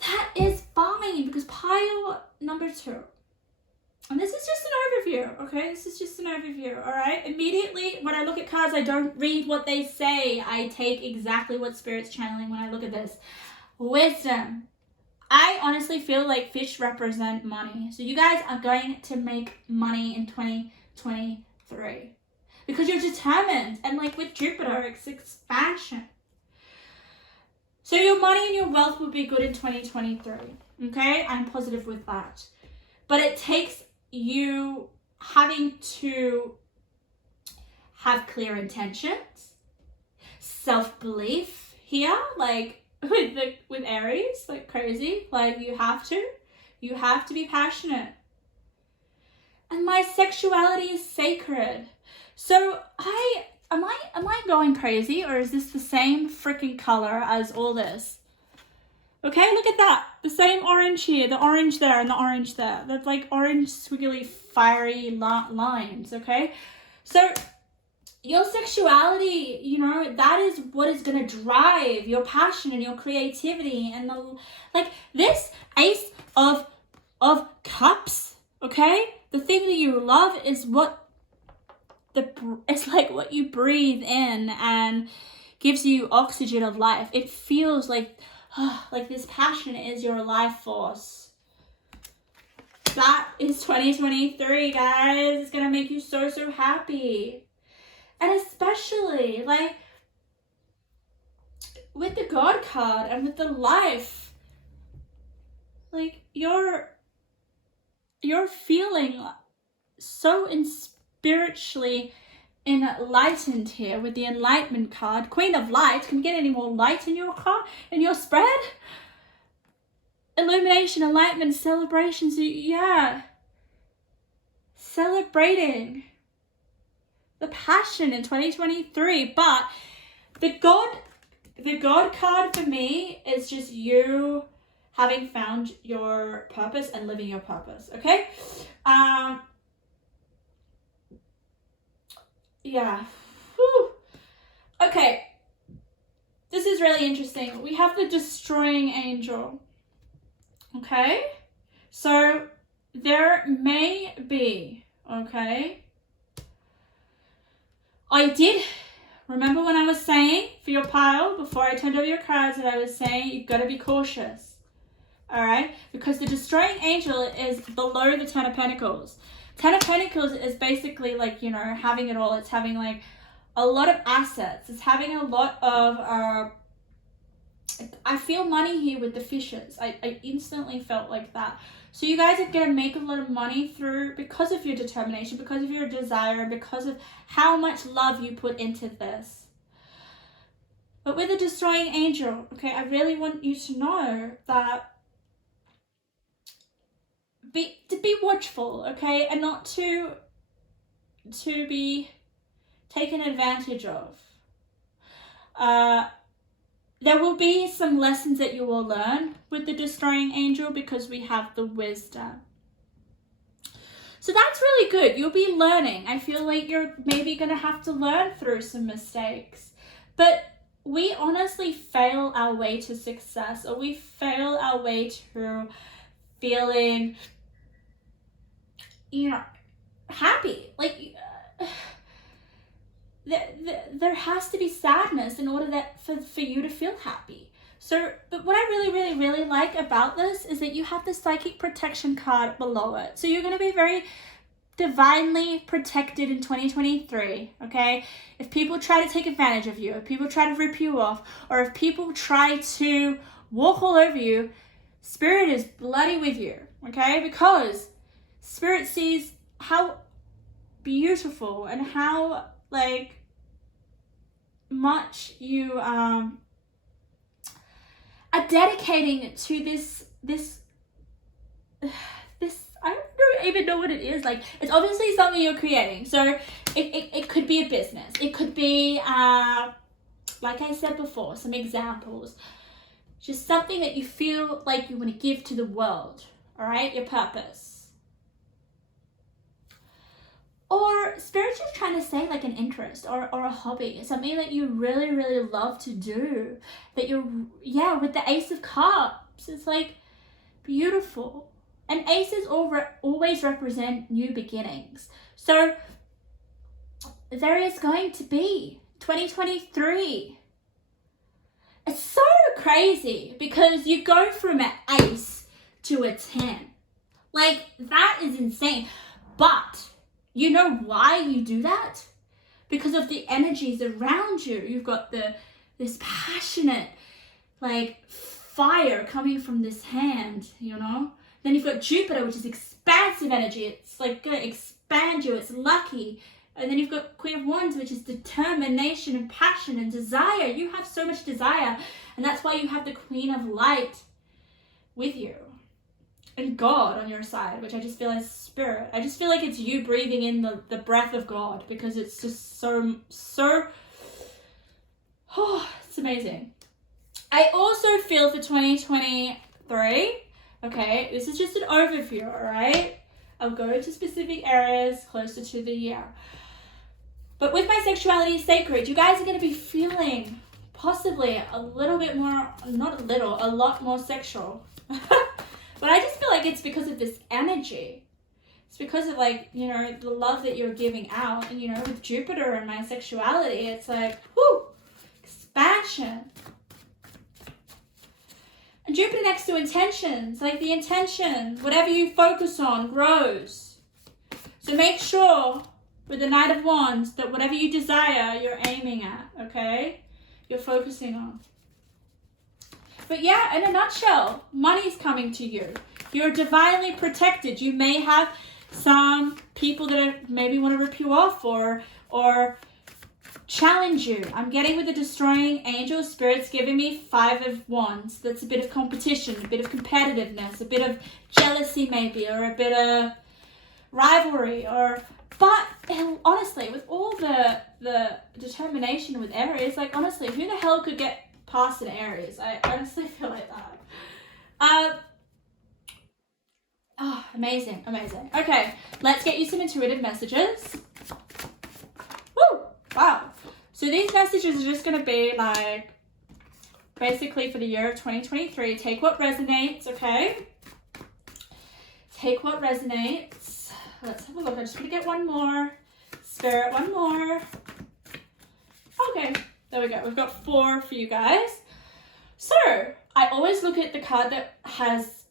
That is fine, because pile number 2. And this is just an overview, okay? This is just an overview, all right? Immediately, when I look at cards, I don't read what they say. I take exactly what Spirit's channeling when I look at this. Wisdom. I honestly feel like fish represent money. So you guys are going to make money in 2023. Because you're determined. And like with Jupiter, it's expansion. So your money and your wealth will be good in 2023. Okay? I'm positive with that. But it takes you having to have clear intentions, self-belief here, like with Aries, like crazy, like you have to be passionate. And my sexuality is sacred. So am I going crazy, or is this the same freaking color as all this? Okay, look at that. The same orange here, the orange there, and the orange there. That's like orange, squiggly, fiery lines, okay? So your sexuality, that is what is going to drive your passion and your creativity. And this Ace of Cups, okay? The thing that you love is it's like what you breathe in and gives you oxygen of life. It feels like this passion is your life force. That is 2023, guys. It's going to make you so, so happy. And especially, like, with the God card and with the life, like, you're feeling so spiritually enlightened here with the enlightenment card. Queen of Light. Can you get any more light in your card, in your spread? Illumination, enlightenment, celebrations. Yeah. Celebrating the passion in 2023. But the God card for me is just you having found your purpose and living your purpose. Okay? Yeah. Whew. Okay. This is really interesting. We have the destroying angel. Okay? So there may be, okay? I did remember when I was saying for your pile before I turned over your cards that I was saying you've got to be cautious. All right? Because the destroying angel is below the Ten of Pentacles. Ten of Pentacles is basically like, you know, having it all. It's having like a lot of assets. It's having a lot of, I feel money here with the fishes. I instantly felt like that. So you guys are going to make a lot of money through because of your determination, because of your desire, because of how much love you put into this. But with the destroying angel, okay, I really want you to know that to be watchful, okay, and not to be taken advantage of. There will be some lessons that you will learn with the destroying angel because we have the wisdom. So that's really good. You'll be learning. I feel like you're maybe going to have to learn through some mistakes. But we honestly fail our way to success, or we fail our way to feeling, you know, happy. Like, there has to be sadness in order that for you to feel happy. So, but what I really, really, really like about this is that you have the psychic protection card below it. So you're going to be very divinely protected in 2023, okay? If people try to take advantage of you, if people try to rip you off, or if people try to walk all over you, Spirit is bloody with you, okay? Because Spirit sees how beautiful and how, like, much you are dedicating to this I don't even know what it is. Like, it's obviously something you're creating. So it could be a business. It could be, like I said before, some examples. Just something that you feel like you want to give to the world. All right? Your purpose. Or Spirit's just trying to say like an interest or a hobby. Something that you really, really love to do. That you're, yeah, with the Ace of Cups. It's like beautiful. And aces always represent new beginnings. So there is going to be 2023. It's so crazy because you go from an ace to a 10. Like, that is insane. But you know why you do that? Because of the energies around you. You've got this passionate, like, fire coming from this hand, you know? Then you've got Jupiter, which is expansive energy. It's like going to expand you. It's lucky. And then you've got Queen of Wands, which is determination and passion and desire. You have so much desire. And that's why you have the Queen of Light with you. And God on your side, which I just feel is Spirit. I just feel like it's you breathing in the breath of God, because it's just so, oh, it's amazing. I also feel for 2023, okay, this is just an overview, all right? I'll go into specific areas closer to the year. But with my sexuality sacred, you guys are going to be feeling possibly a little bit more, not a little, a lot more sexual. But I just feel like it's because of this energy. It's because of, like, you know, the love that you're giving out. And, you know, with Jupiter and my sexuality, it's like, whoo, expansion. Jupiter next to intentions, like the intention, whatever you focus on grows. So make sure with the Knight of Wands that whatever you desire, you're aiming at, okay? You're focusing on. But yeah, in a nutshell, money's coming to you. You're divinely protected. You may have some people that maybe want to rip you off or challenge you. I'm getting with the destroying angel spirits giving me 5 of Wands. That's a bit of competition, a bit of competitiveness, a bit of jealousy maybe, or a bit of rivalry, but honestly, with all the determination with Aries, like honestly, who the hell could get past an Aries? I honestly feel like that. Oh, amazing. Okay, let's get you some intuitive messages. Woo! Wow. So these messages are just going to be like, basically for the year of 2023. Take what resonates, okay? Take what resonates. Let's have a look. I'm just going to get one more. Spirit, one more. Okay, there we go. We've got 4 for you guys. So, I always look at the card that has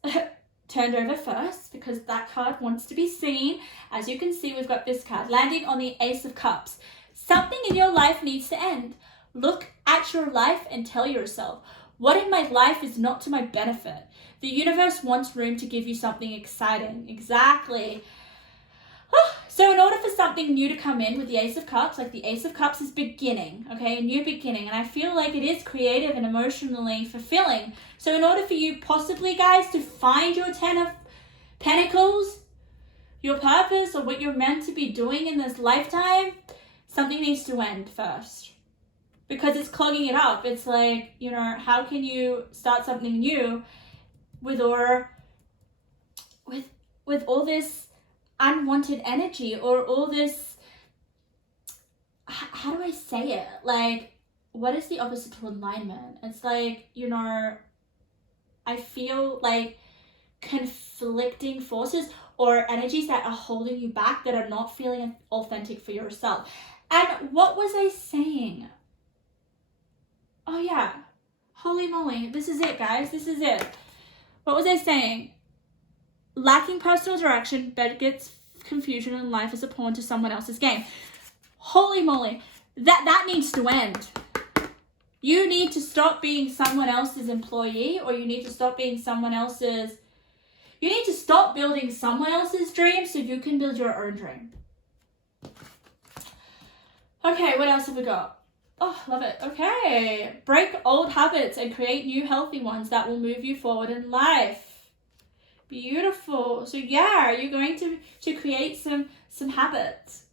turned over first because that card wants to be seen. As you can see, we've got this card landing on the Ace of Cups. Something in your life needs to end. Look at your life and tell yourself, what in my life is not to my benefit? The universe wants room to give you something exciting. Exactly. So in order for something new to come in with the Ace of Cups, like the Ace of Cups is beginning, okay, a new beginning. And I feel like it is creative and emotionally fulfilling. So in order for you possibly, guys, to find your 10 of Pentacles, your purpose or what you're meant to be doing in this lifetime, something needs to end first. Because it's clogging it up. It's like, you know, how can you start something new with all this unwanted energy or all this, how do I say it? Like, what is the opposite to alignment? It's like, you know, I feel like conflicting forces or energies that are holding you back, that are not feeling authentic for yourself. And what was I saying? Oh yeah, holy moly, this is it, guys, this is it. What was I saying? Lacking personal direction begets confusion in life as a pawn to someone else's game. Holy moly, that needs to end. You need to stop being someone else's employee, or you need to stop being you need to stop building someone else's dream so you can build your own dream. Okay, what else have we got? Oh, love it. Okay. Break old habits and create new healthy ones that will move you forward in life. Beautiful. So yeah, you're going to create some habits,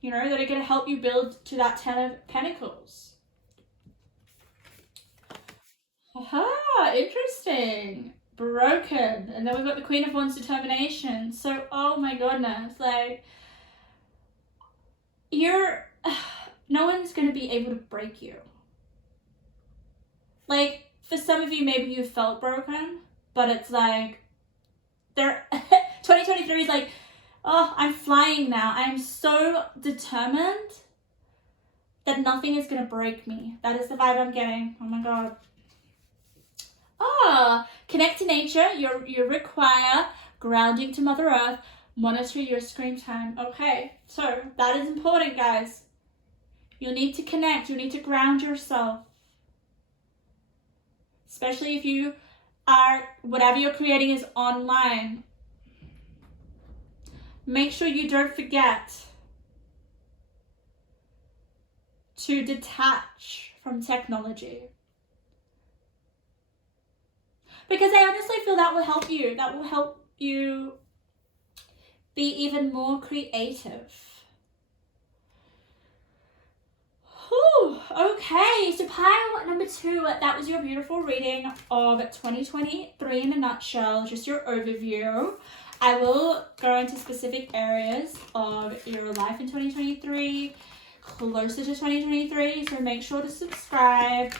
you know, that are going to help you build to that 10 of Pentacles. Aha, interesting. Broken. And then we've got the Queen of Wands, determination. So, oh my goodness, like, no one's going to be able to break you. Like, for some of you, maybe you felt broken, but it's like, 2023 is like, oh, I'm flying now. I'm so determined that nothing is going to break me. That is the vibe I'm getting. Oh my God. Connect to nature. You require grounding to Mother Earth. Monitor your screen time. Okay, so that is important, guys. You'll need to connect. You need to ground yourself. Especially if you are, whatever you're creating is online. Make sure you don't forget to detach from technology. Because I honestly feel that will help you. That will help you be even more creative. Whew, okay, so pile number 2, that was your beautiful reading of 2023 in a nutshell, just your overview. I will go into specific areas of your life in 2023, closer to 2023, so make sure to subscribe.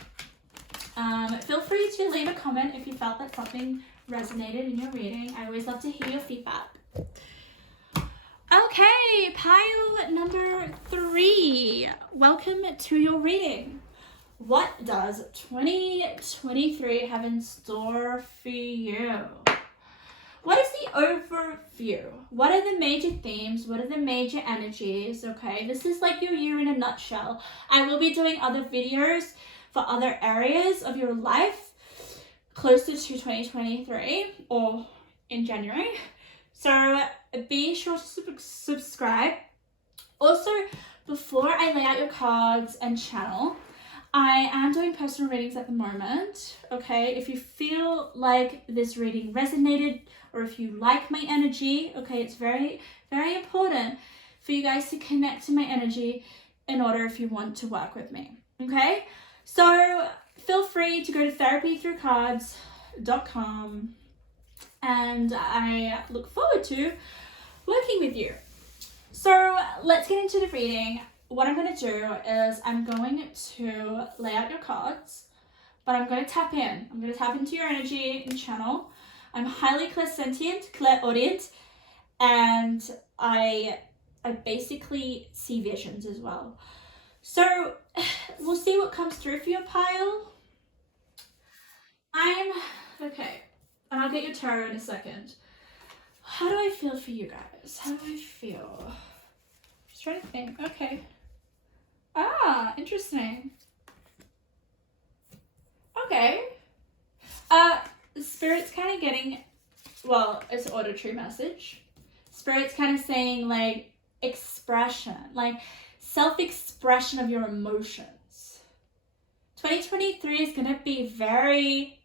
Feel free to leave a comment if you felt that something resonated in your reading. I always love to hear your feedback. Okay, pile number 3. Welcome to your reading. What does 2023 have in store for you? What is the overview? What are the major themes? What are the major energies? Okay, this is like your year in a nutshell. I will be doing other videos for other areas of your life closer to 2023 or in January. So be sure to subscribe. Also, before I lay out your cards and channel, I am doing personal readings at the moment, okay? If you feel like this reading resonated or if you like my energy, okay, it's very, very important for you guys to connect to my energy in order if you want to work with me, okay? So feel free to go to therapythroughcards.com and I look forward to working with you. So let's get into the reading. What I'm going to do is I'm going to lay out your cards, but I'm going to tap in. I'm going to tap into your energy and channel. I'm highly clairsentient, clairaudient, and I basically see visions as well. So we'll see what comes through for your pile. Okay, and I'll get your tarot in a second. How do I feel for you guys? How do I feel? Just trying to think. Okay. Ah, interesting. Okay. Spirit's kind of getting, well, it's an auditory message. Spirit's kind of saying like expression, like self-expression of your emotions. 2023 is going to be very,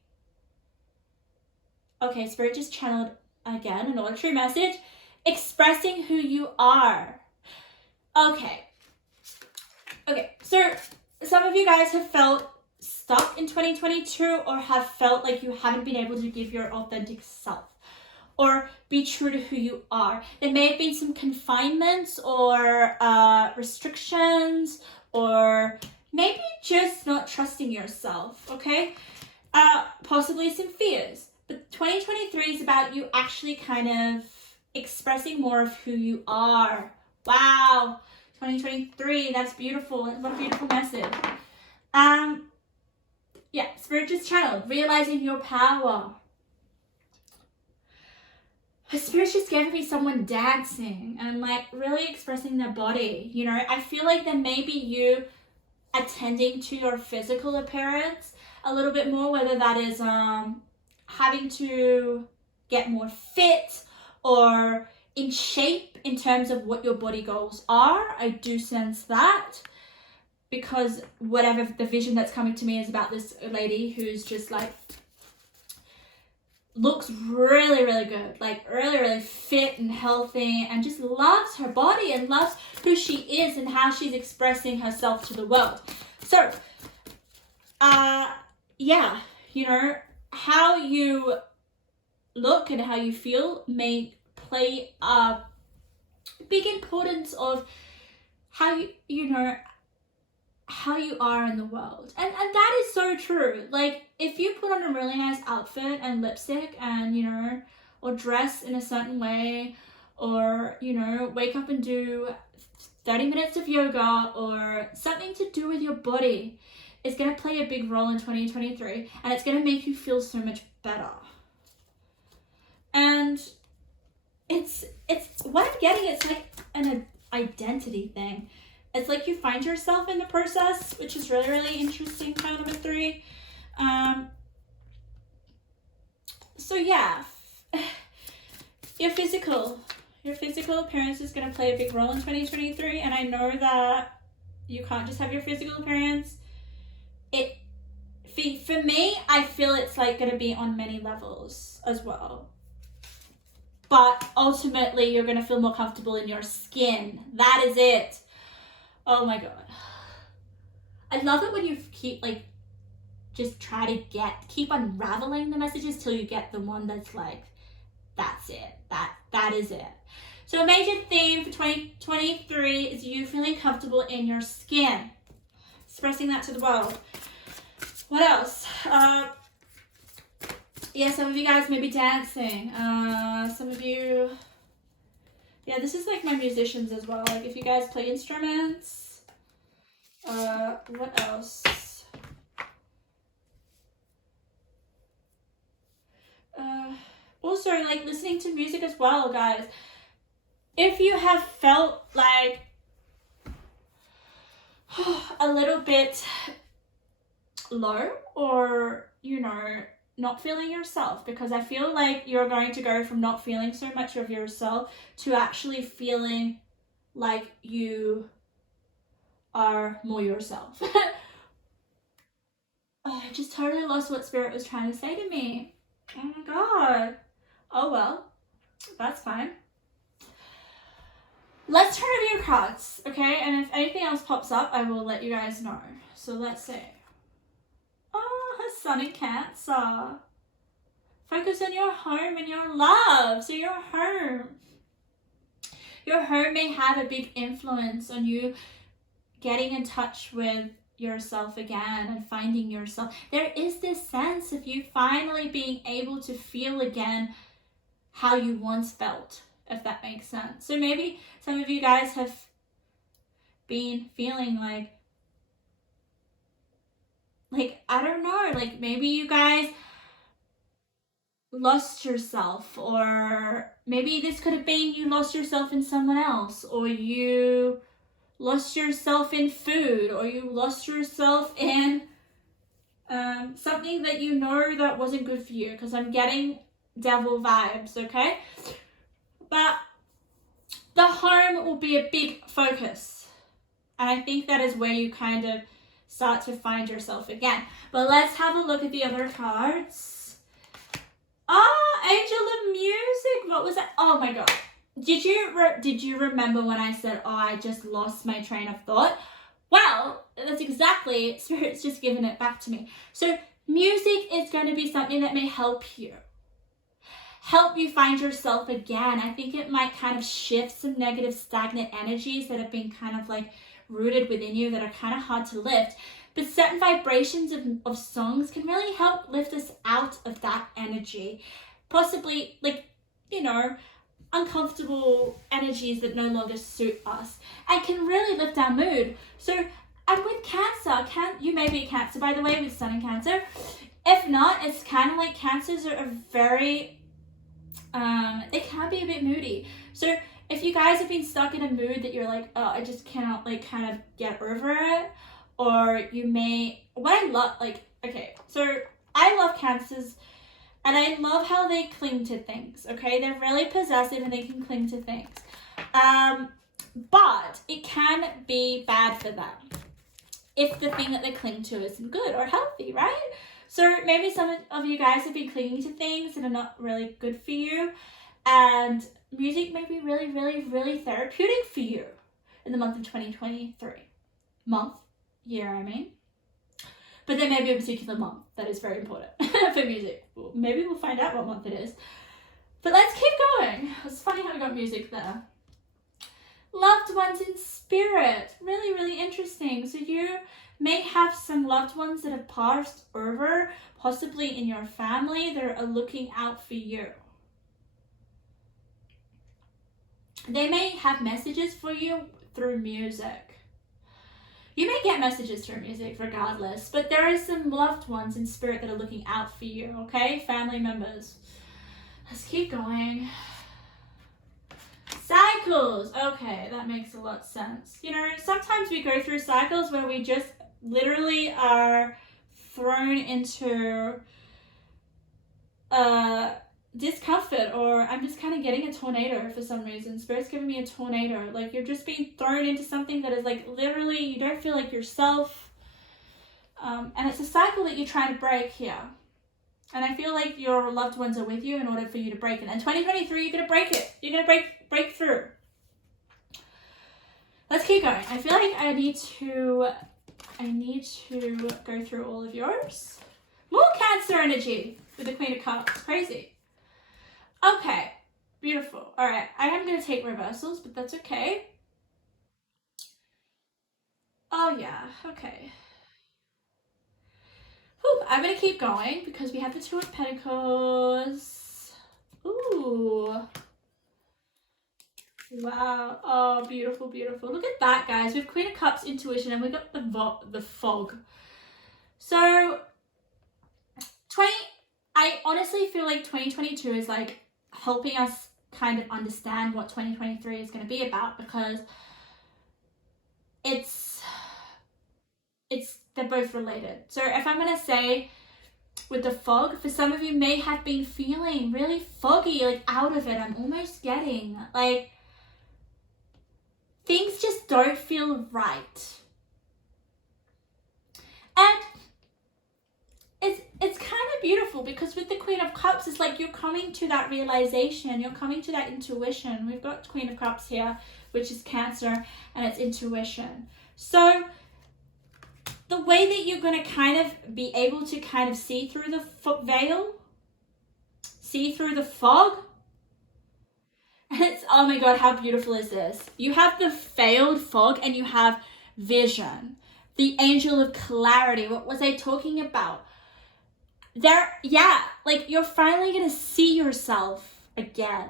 okay, Spirit just channeled again an auditory message, expressing who you are. Okay, so some of you guys have felt stuck in 2022 or have felt like you haven't been able to give your authentic self or be true to who you are. There may have been some confinements or restrictions or maybe just not trusting yourself, okay? Possibly some fears. But 2023 is about you actually kind of expressing more of who you are. Wow. 2023, that's beautiful. What a beautiful message. Yeah, Spirit just channeled, realizing your power. Spirit just gave me someone dancing and like really expressing their body. You know, I feel like there may be you attending to your physical appearance a little bit more, whether that is having to get more fit or in shape in terms of what your body goals are. I do sense that because whatever the vision that's coming to me is about this lady who's just like looks really, really good, like really, really fit and healthy and just loves her body and loves who she is and how she's expressing herself to the world. So, yeah, you know, how you look and how you feel may play a big importance of how you know how you are in the world, and that is so true. Like if you put on a really nice outfit and lipstick and you know, or dress in a certain way, or you know, wake up and do 30 minutes of yoga or something to do with your body, is going to play a big role in 2023, and it's going to make you feel so much better. And it's what I'm getting, it's like an identity thing. It's like you find yourself in the process, which is really, really interesting. Pile number 3. So yeah, your physical appearance is going to play a big role in 2023, and I know that you can't just have your physical appearance. For me, I feel it's like going to be on many levels as well. But ultimately, you're going to feel more comfortable in your skin. That is it. Oh my God. I love it when you keep like, just try to keep unraveling the messages till you get the one that's like, that's it. That is it. So a major theme for 2023 is you feeling comfortable in your skin. Expressing that to the world. What else? Yeah, some of you guys may be dancing. Some of you, yeah, this is like my musicians as well. Like if you guys play instruments. What else? Also, like, listening to music as well, guys. If you have felt like a little bit low, or, you know, not feeling yourself, because I feel like you're going to go from not feeling so much of yourself to actually feeling like you are more yourself. Oh, I just totally lost what Spirit was trying to say to me. Oh my god. Oh well, that's fine. Let's turn over your cards, okay? And if anything else pops up, I will let you guys know. So let's see. Oh, her Sun in Cancer. Focus on your home and your love. So your home. Your home may have a big influence on you getting in touch with yourself again and finding yourself. There is this sense of you finally being able to feel again how you once felt, if that makes sense. So maybe some of you guys have been feeling like I don't know, like maybe you guys lost yourself, or maybe this could have been you lost yourself in someone else, or you lost yourself in food, or you lost yourself in something that you know that wasn't good for you, because I'm getting devil vibes, okay? But the home will be a big focus, and I think that is where you kind of start to find yourself again. But let's have a look at the other cards. Angel of Music. What was that? Oh my god. Did you remember when I said, oh, I just lost my train of thought? Well, that's exactly, Spirit's just given it back to me. So music is going to be something that may help you find yourself again. I think it might kind of shift some negative stagnant energies that have been kind of like rooted within you that are kind of hard to lift. But certain vibrations of songs can really help lift us out of that energy. Possibly, like, you know, uncomfortable energies that no longer suit us, and can really lift our mood. So, and with Cancer, you may be a Cancer, by the way, with Sun in Cancer. If not, it's kind of like Cancers are very, they can be a bit moody. So if you guys have been stuck in a mood that you're like, oh, I just cannot like kind of get over it, or you may, what I love, like, okay, so I love Cancers, and I love how they cling to things, okay? They're really possessive and they can cling to things. But it can be bad for them if the thing that they cling to isn't good or healthy, right? So maybe some of you guys have been clinging to things that are not really good for you, and music may be really, really, really therapeutic for you in the month of 2023. Year, I mean. But there may be a particular month that is very important for music. Well, maybe we'll find out what month it is. But let's keep going. It's funny how we got music there. Loved ones in spirit. Really, really interesting. So you may have some loved ones that have passed over, possibly in your family, that are looking out for you. They may have messages for you through music. You may get messages through music regardless, but there are some loved ones in spirit that are looking out for you, okay? Family members. Let's keep going. Cycles. Okay, that makes a lot of sense. You know, sometimes we go through cycles where we just literally are thrown into discomfort, or I'm just kind of getting a tornado for some reason. Spirit's giving me a tornado. Like, you're just being thrown into something that is like literally you don't feel like yourself, and it's a cycle that you're trying to break here, and I feel like your loved ones are with you in order for you to break it. And 2023, you're gonna break it. You're gonna break through. Let's keep going. I feel like I need to go through all of yours. More Cancer energy with the Queen of Cups. Crazy. Okay, beautiful. All right, I am going to take reversals, but that's okay. Oh yeah, okay. Whew, I'm going to keep going because we have the Two of Pentacles. Ooh. Wow. Oh, beautiful, beautiful. Look at that, guys. We have Queen of Cups, intuition, and we got the fog. So, I honestly feel like 2022 is like helping us kind of understand what 2023 is going to be about, because they're both related. So if I'm going to say with the fog, for some of you may have been feeling really foggy, like out of it. I'm almost getting like things just don't feel right. And it's kind of beautiful, because with the Queen of Cups, it's like you're coming to that realization, you're coming to that intuition. We've got Queen of Cups here, which is Cancer, and it's intuition. So the way that you're going to kind of be able to kind of see through the veil, see through the fog, and it's, oh my God, how beautiful is this? You have the veiled fog and you have vision, the angel of clarity. What was I talking about? Like you're finally going to see yourself again.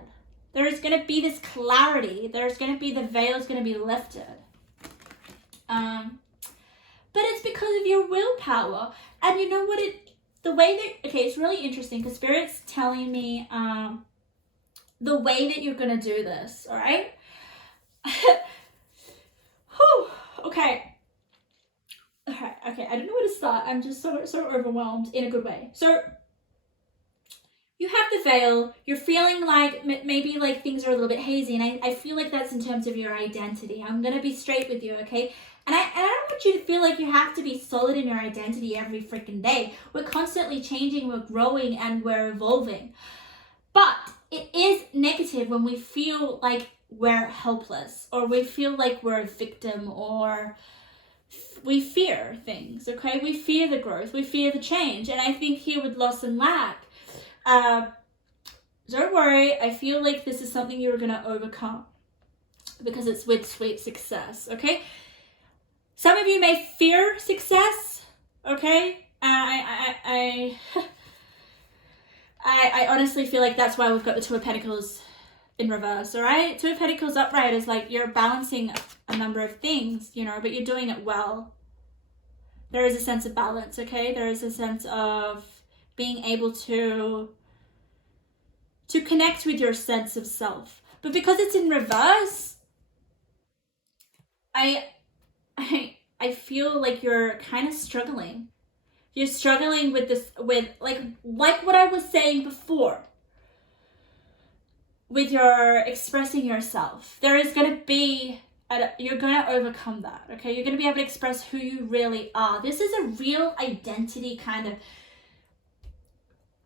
There's going to be this clarity. There's going to be, the veil's going to be lifted. But it's because of your willpower. And you know what, it's really interesting, because Spirit's telling me the way that you're going to do this, all right? Okay. Okay, I don't know where to start. I'm just so overwhelmed in a good way. So you have the veil, you're feeling like maybe like things are a little bit hazy, and I feel like that's in terms of your identity. I'm going to be straight with you, okay? And I don't want you to feel like you have to be solid in your identity every freaking day. We're constantly changing, we're growing, and we're evolving. But it is negative when we feel like we're helpless, or we feel like we're a victim, or we fear things, okay? We fear the growth, we fear the change. And I think here with loss and lack, don't worry, I feel like this is something you're going to overcome, because it's with sweet success, okay? Some of you may fear success, okay? I honestly feel like that's why we've got the Two of Pentacles in reverse, all right? Two of Pentacles upright is like you're balancing a number of things, you know, but you're doing it well. There is a sense of balance, okay? There is a sense of being able to connect with your sense of self. But because it's in reverse, I feel like you're kind of struggling. You're struggling with this, with like what I was saying before, with your expressing yourself. There is going to be, you're going to overcome that, okay? You're going to be able to express who you really are. This is a real identity kind of,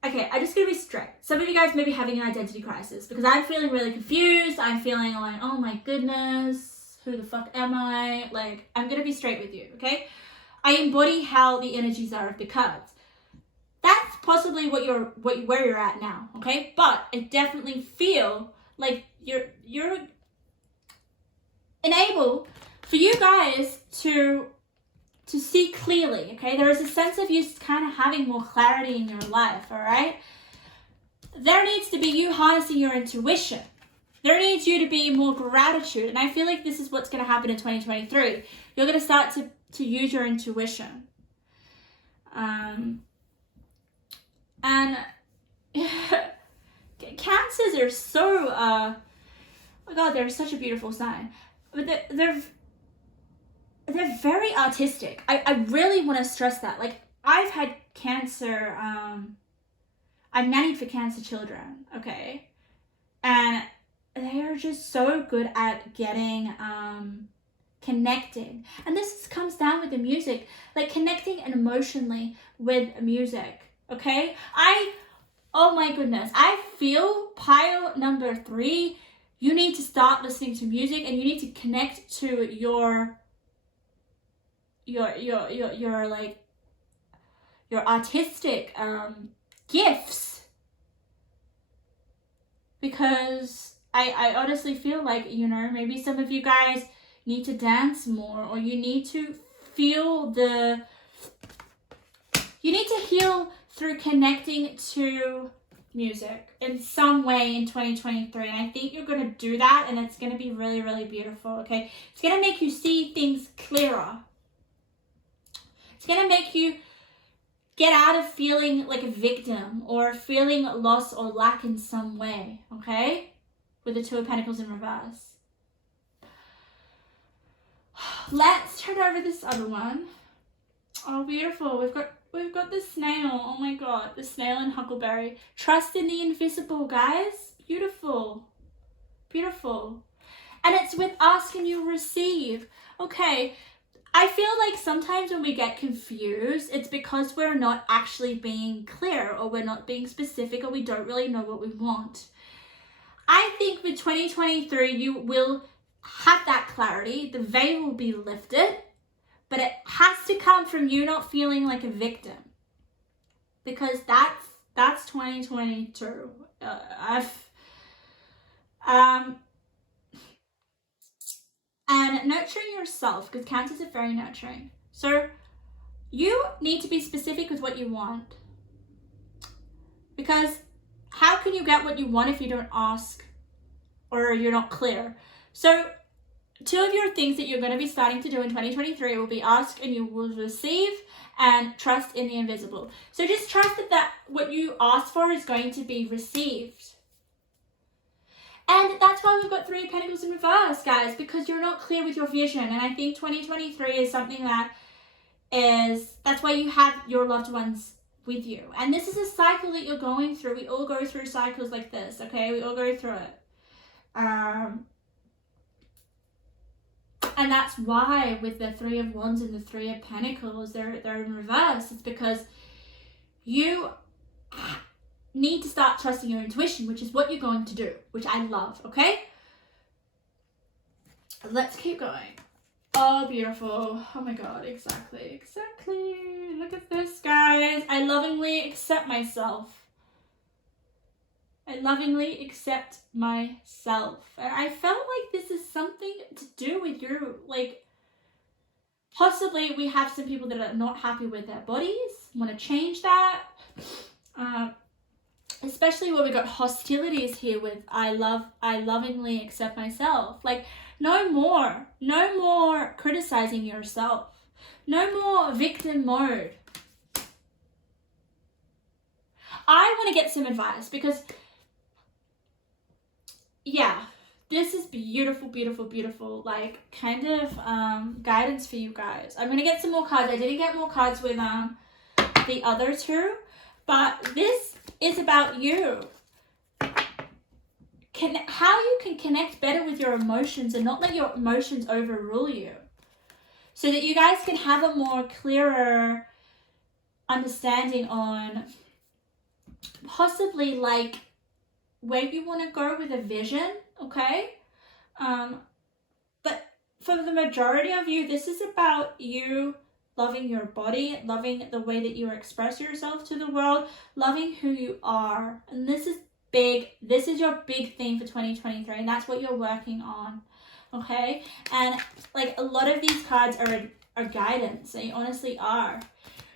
okay, I'm just going to be straight. Some of you guys may be having an identity crisis, because I'm feeling really confused. I'm feeling like, oh my goodness, who the fuck am I? Like, I'm going to be straight with you, okay? I embody how the energies are of the cards. That's possibly where you're at now, okay? But I definitely feel like you're enabled for you guys to see clearly, okay? There is a sense of you kind of having more clarity in your life, all right? There needs to be you harnessing your intuition. There needs you to be more gratitude. And I feel like this is what's going to happen in 2023. You're going to start to use your intuition. And Cancers are so, oh my God, they're such a beautiful sign. But they're very artistic. I really want to stress that. Like, I've had Cancer, I've nannied for Cancer children, okay? And they are just so good at getting connecting. And this comes down with the music, like connecting emotionally with music, okay? Oh my goodness, I feel pile number 3, you need to start listening to music, and you need to connect to your like your artistic gifts, because I honestly feel like, you know, maybe some of you guys need to dance more, or you need to feel you need to heal through connecting to music in some way in 2023. And I think you're going to do that, and it's going to be really, really beautiful, okay? It's going to make you see things clearer. It's going to make you get out of feeling like a victim or feeling lost or lack in some way, okay? With the Two of Pentacles in reverse. Let's turn over this other one. Oh, beautiful. We've got the snail. Oh my god, the snail and huckleberry. Trust in the invisible, guys. Beautiful. Beautiful. And it's with ask and you receive. Okay, I feel like sometimes when we get confused, it's because we're not actually being clear, or we're not being specific, or we don't really know what we want. I think with 2023, you will have that clarity. The veil will be lifted, but it has to come from you not feeling like a victim, because that's 2022. And nurturing yourself, because Cancers are very nurturing. So you need to be specific with what you want, because how can you get what you want if you don't ask or you're not clear? So 2 of your things that you're going to be starting to do in 2023 will be ask and you will receive, and trust in the invisible. So just trust that what you ask for is going to be received. And that's why we've got 3 of Pentacles in reverse, guys, because you're not clear with your vision. And I think 2023 is something that's why you have your loved ones with you. And this is a cycle that you're going through. We all go through cycles like this, okay? We all go through it. And that's why with the 3 of Wands and the 3 of Pentacles, they're in reverse. It's because you need to start trusting your intuition, which is what you're going to do, which I love, okay? Let's keep going. Oh, beautiful. Oh my god, exactly. Look at this, guys. I lovingly accept myself. I lovingly accept myself. And I felt like this is something to do with your, like, possibly we have some people that are not happy with their bodies, want to change that. Especially when we got hostilities here with I lovingly accept myself. Like, no more criticizing yourself. No more victim mode. I want to get some advice because, yeah, this is beautiful, beautiful, beautiful, like, kind of guidance for you guys. I'm going to get some more cards. I didn't get more cards with the other 2, but this is about you. How you can connect better with your emotions and not let your emotions overrule you, so that you guys can have a more clearer understanding on possibly like where you want to go with a vision, okay? But for the majority of you, this is about you loving your body, loving the way that you express yourself to the world, loving who you are. And this is big. This is your big thing for 2023, and that's what you're working on, okay? And like a lot of these cards are guidance. They honestly are.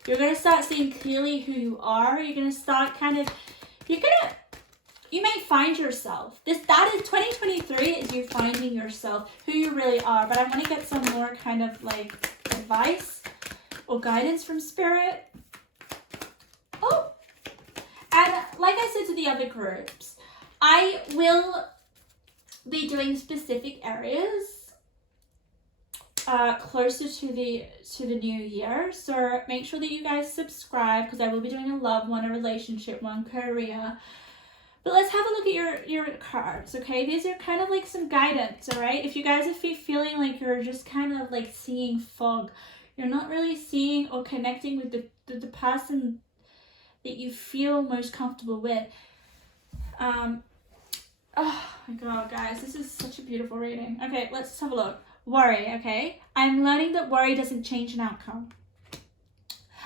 You're going to start seeing clearly who you are. You're going to start you may find yourself. That is 2023 is you finding yourself, who you really are. But I want to get some more kind of like advice or guidance from Spirit. Oh, and like I said to the other groups, I will be doing specific areas closer to the new year. So make sure that you guys subscribe, because I will be doing a love one, a relationship one, career. But let's have a look at your cards, okay? These are kind of like some guidance, all right? If you guys are feeling like you're just kind of like seeing fog, you're not really seeing or connecting with the person that you feel most comfortable with. Oh my god, guys, this is such a beautiful reading. Okay, let's have a look. Worry, okay? I'm learning that worry doesn't change an outcome.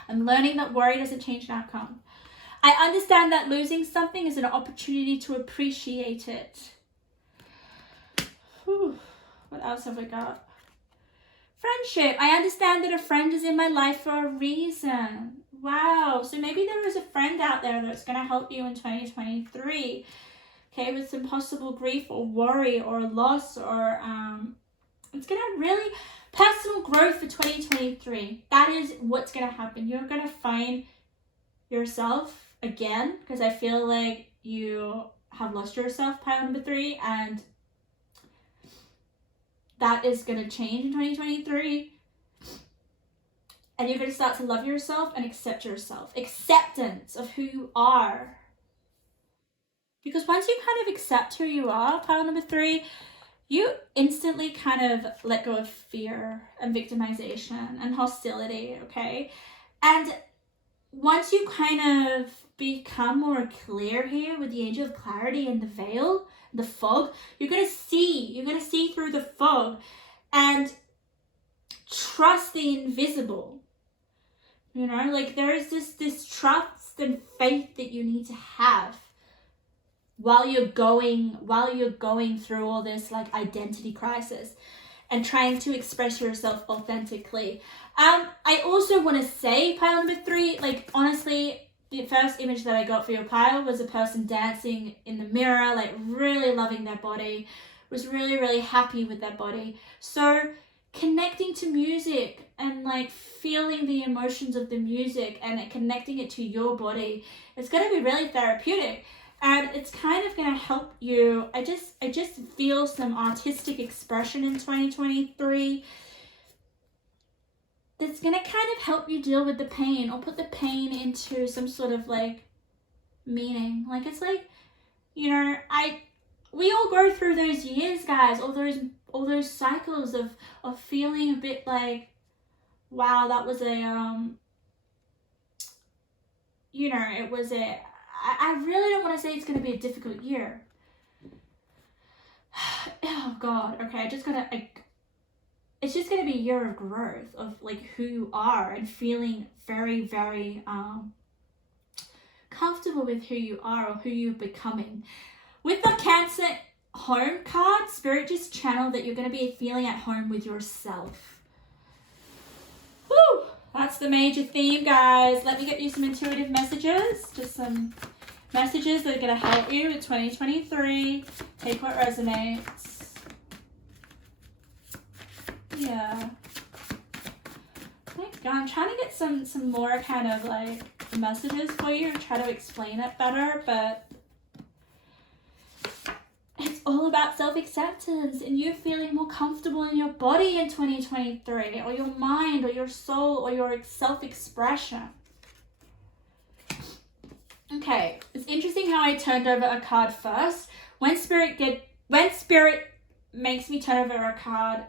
I'm learning that worry doesn't change an outcome. I understand that losing something is an opportunity to appreciate it. Whew. What else have we got? Friendship. I understand that a friend is in my life for a reason. Wow. So maybe there is a friend out there that's going to help you in 2023. Okay, with some possible grief or worry or loss, or it's going to really personal growth for 2023. That is what's going to happen. You're going to find yourself again, because I feel like you have lost yourself, pile number 3, and that is going to change in 2023. And you're going to start to love yourself and accept yourself. Acceptance of who you are. Because once you kind of accept who you are, pile number 3, you instantly kind of let go of fear and victimization and hostility, okay? And once you kind of become more clear here with the angel of clarity and the veil, the fog, you're going to see through the fog and trust the invisible. You know, like there is this trust and faith that you need to have while you're going through all this like identity crisis and trying to express yourself authentically. I also want to say, pile number 3, like honestly, the first image that I got for your pile was a person dancing in the mirror, like really loving their body, was really, really happy with their body. So connecting to music and like feeling the emotions of the music and connecting it to your body, it's going to be really therapeutic. And it's kind of going to help you. I just feel some artistic expression in 2023 that's going to kind of help you deal with the pain or put the pain into some sort of like meaning. Like it's like, you know, we all go through those years, guys, all those cycles of feeling a bit like, wow, that was I really don't want to say it's going to be a difficult year. Oh God, okay, it's just going to be a year of growth of like who you are and feeling very, very comfortable with who you are or who you're becoming. With the Cancer home card, Spirit just channeled that you're going to be feeling at home with yourself. Woo! That's the major theme, guys. Let me get you some intuitive messages. Just some messages that are going to help you with 2023. Take what resonates. Yeah. God, I'm trying to get some more kind of like messages for you and try to explain it better, but it's all about self-acceptance and you feeling more comfortable in your body in 2023, or your mind, or your soul, or your self-expression. Okay, it's interesting how I turned over a card first. When Spirit makes me turn over a card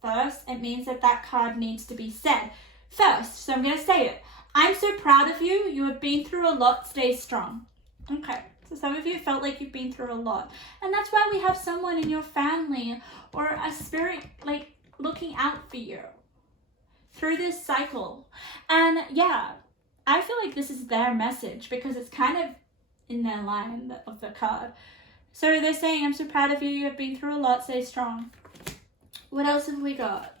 first, it means that card needs to be said first. So I'm going to say it. I'm so proud of you. You have been through a lot. Stay strong. Okay. So some of you felt like you've been through a lot. And that's why we have someone in your family or a spirit like looking out for you through this cycle. And yeah, I feel like this is their message because it's kind of in their line of the card. So they're saying, I'm so proud of you. You have been through a lot. Stay strong. What else have we got?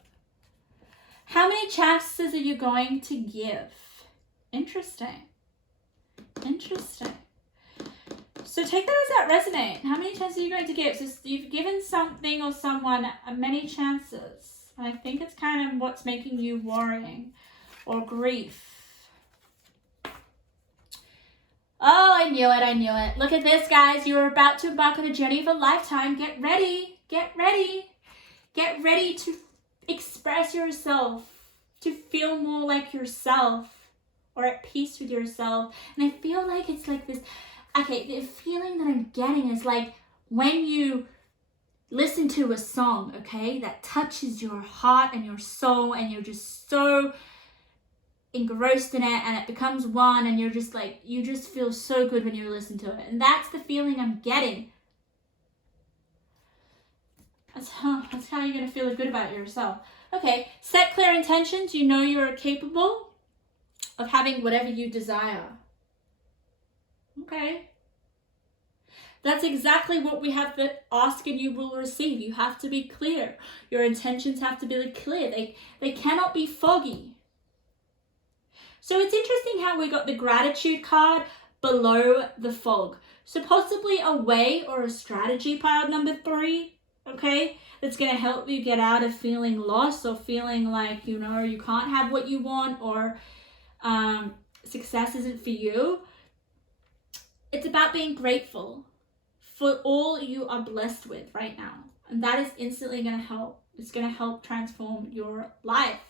How many chances are you going to give? Interesting. So take that as that resonate. How many chances are you going to give? So you've given something or someone many chances. And I think it's kind of what's making you worrying or grief. Oh, I knew it. Look at this, guys. You're about to embark on a journey of a lifetime. Get ready. Get ready to express yourself, to feel more like yourself or at peace with yourself. And I feel like it's like this. Okay, the feeling that I'm getting is like when you listen to a song, okay, that touches your heart and your soul and you're just so engrossed in it and it becomes one and you're just like, you just feel so good when you listen to it. And that's the feeling I'm getting. That's how you're going to feel good about yourself. Okay, set clear intentions. You know you're capable of having whatever you desire. Okay. That's exactly what we have to ask and you will receive. You have to be clear. Your intentions have to be clear. They cannot be foggy. So it's interesting how we got the gratitude card below the fog. So possibly a way or a strategy, pile number 3, okay, that's going to help you get out of feeling lost or feeling like, you know, you can't have what you want or success isn't for you. It's about being grateful for all you are blessed with right now. And that is instantly going to help. It's going to help transform your life.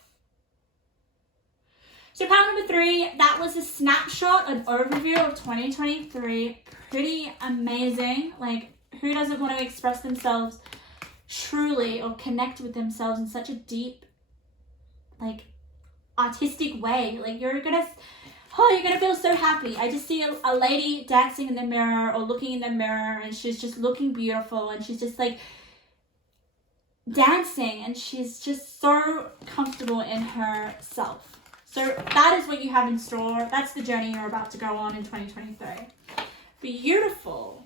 So power number 3, that was a snapshot, an overview of 2023. Pretty amazing. Like, who doesn't want to express themselves truly or connect with themselves in such a deep, like, artistic way? Like, you're gonna feel so happy. I just see a lady dancing in the mirror or looking in the mirror, and she's just looking beautiful, and she's just like dancing, and she's just so comfortable in herself. So that is what you have in store. That's the journey you're about to go on in 2023. Beautiful.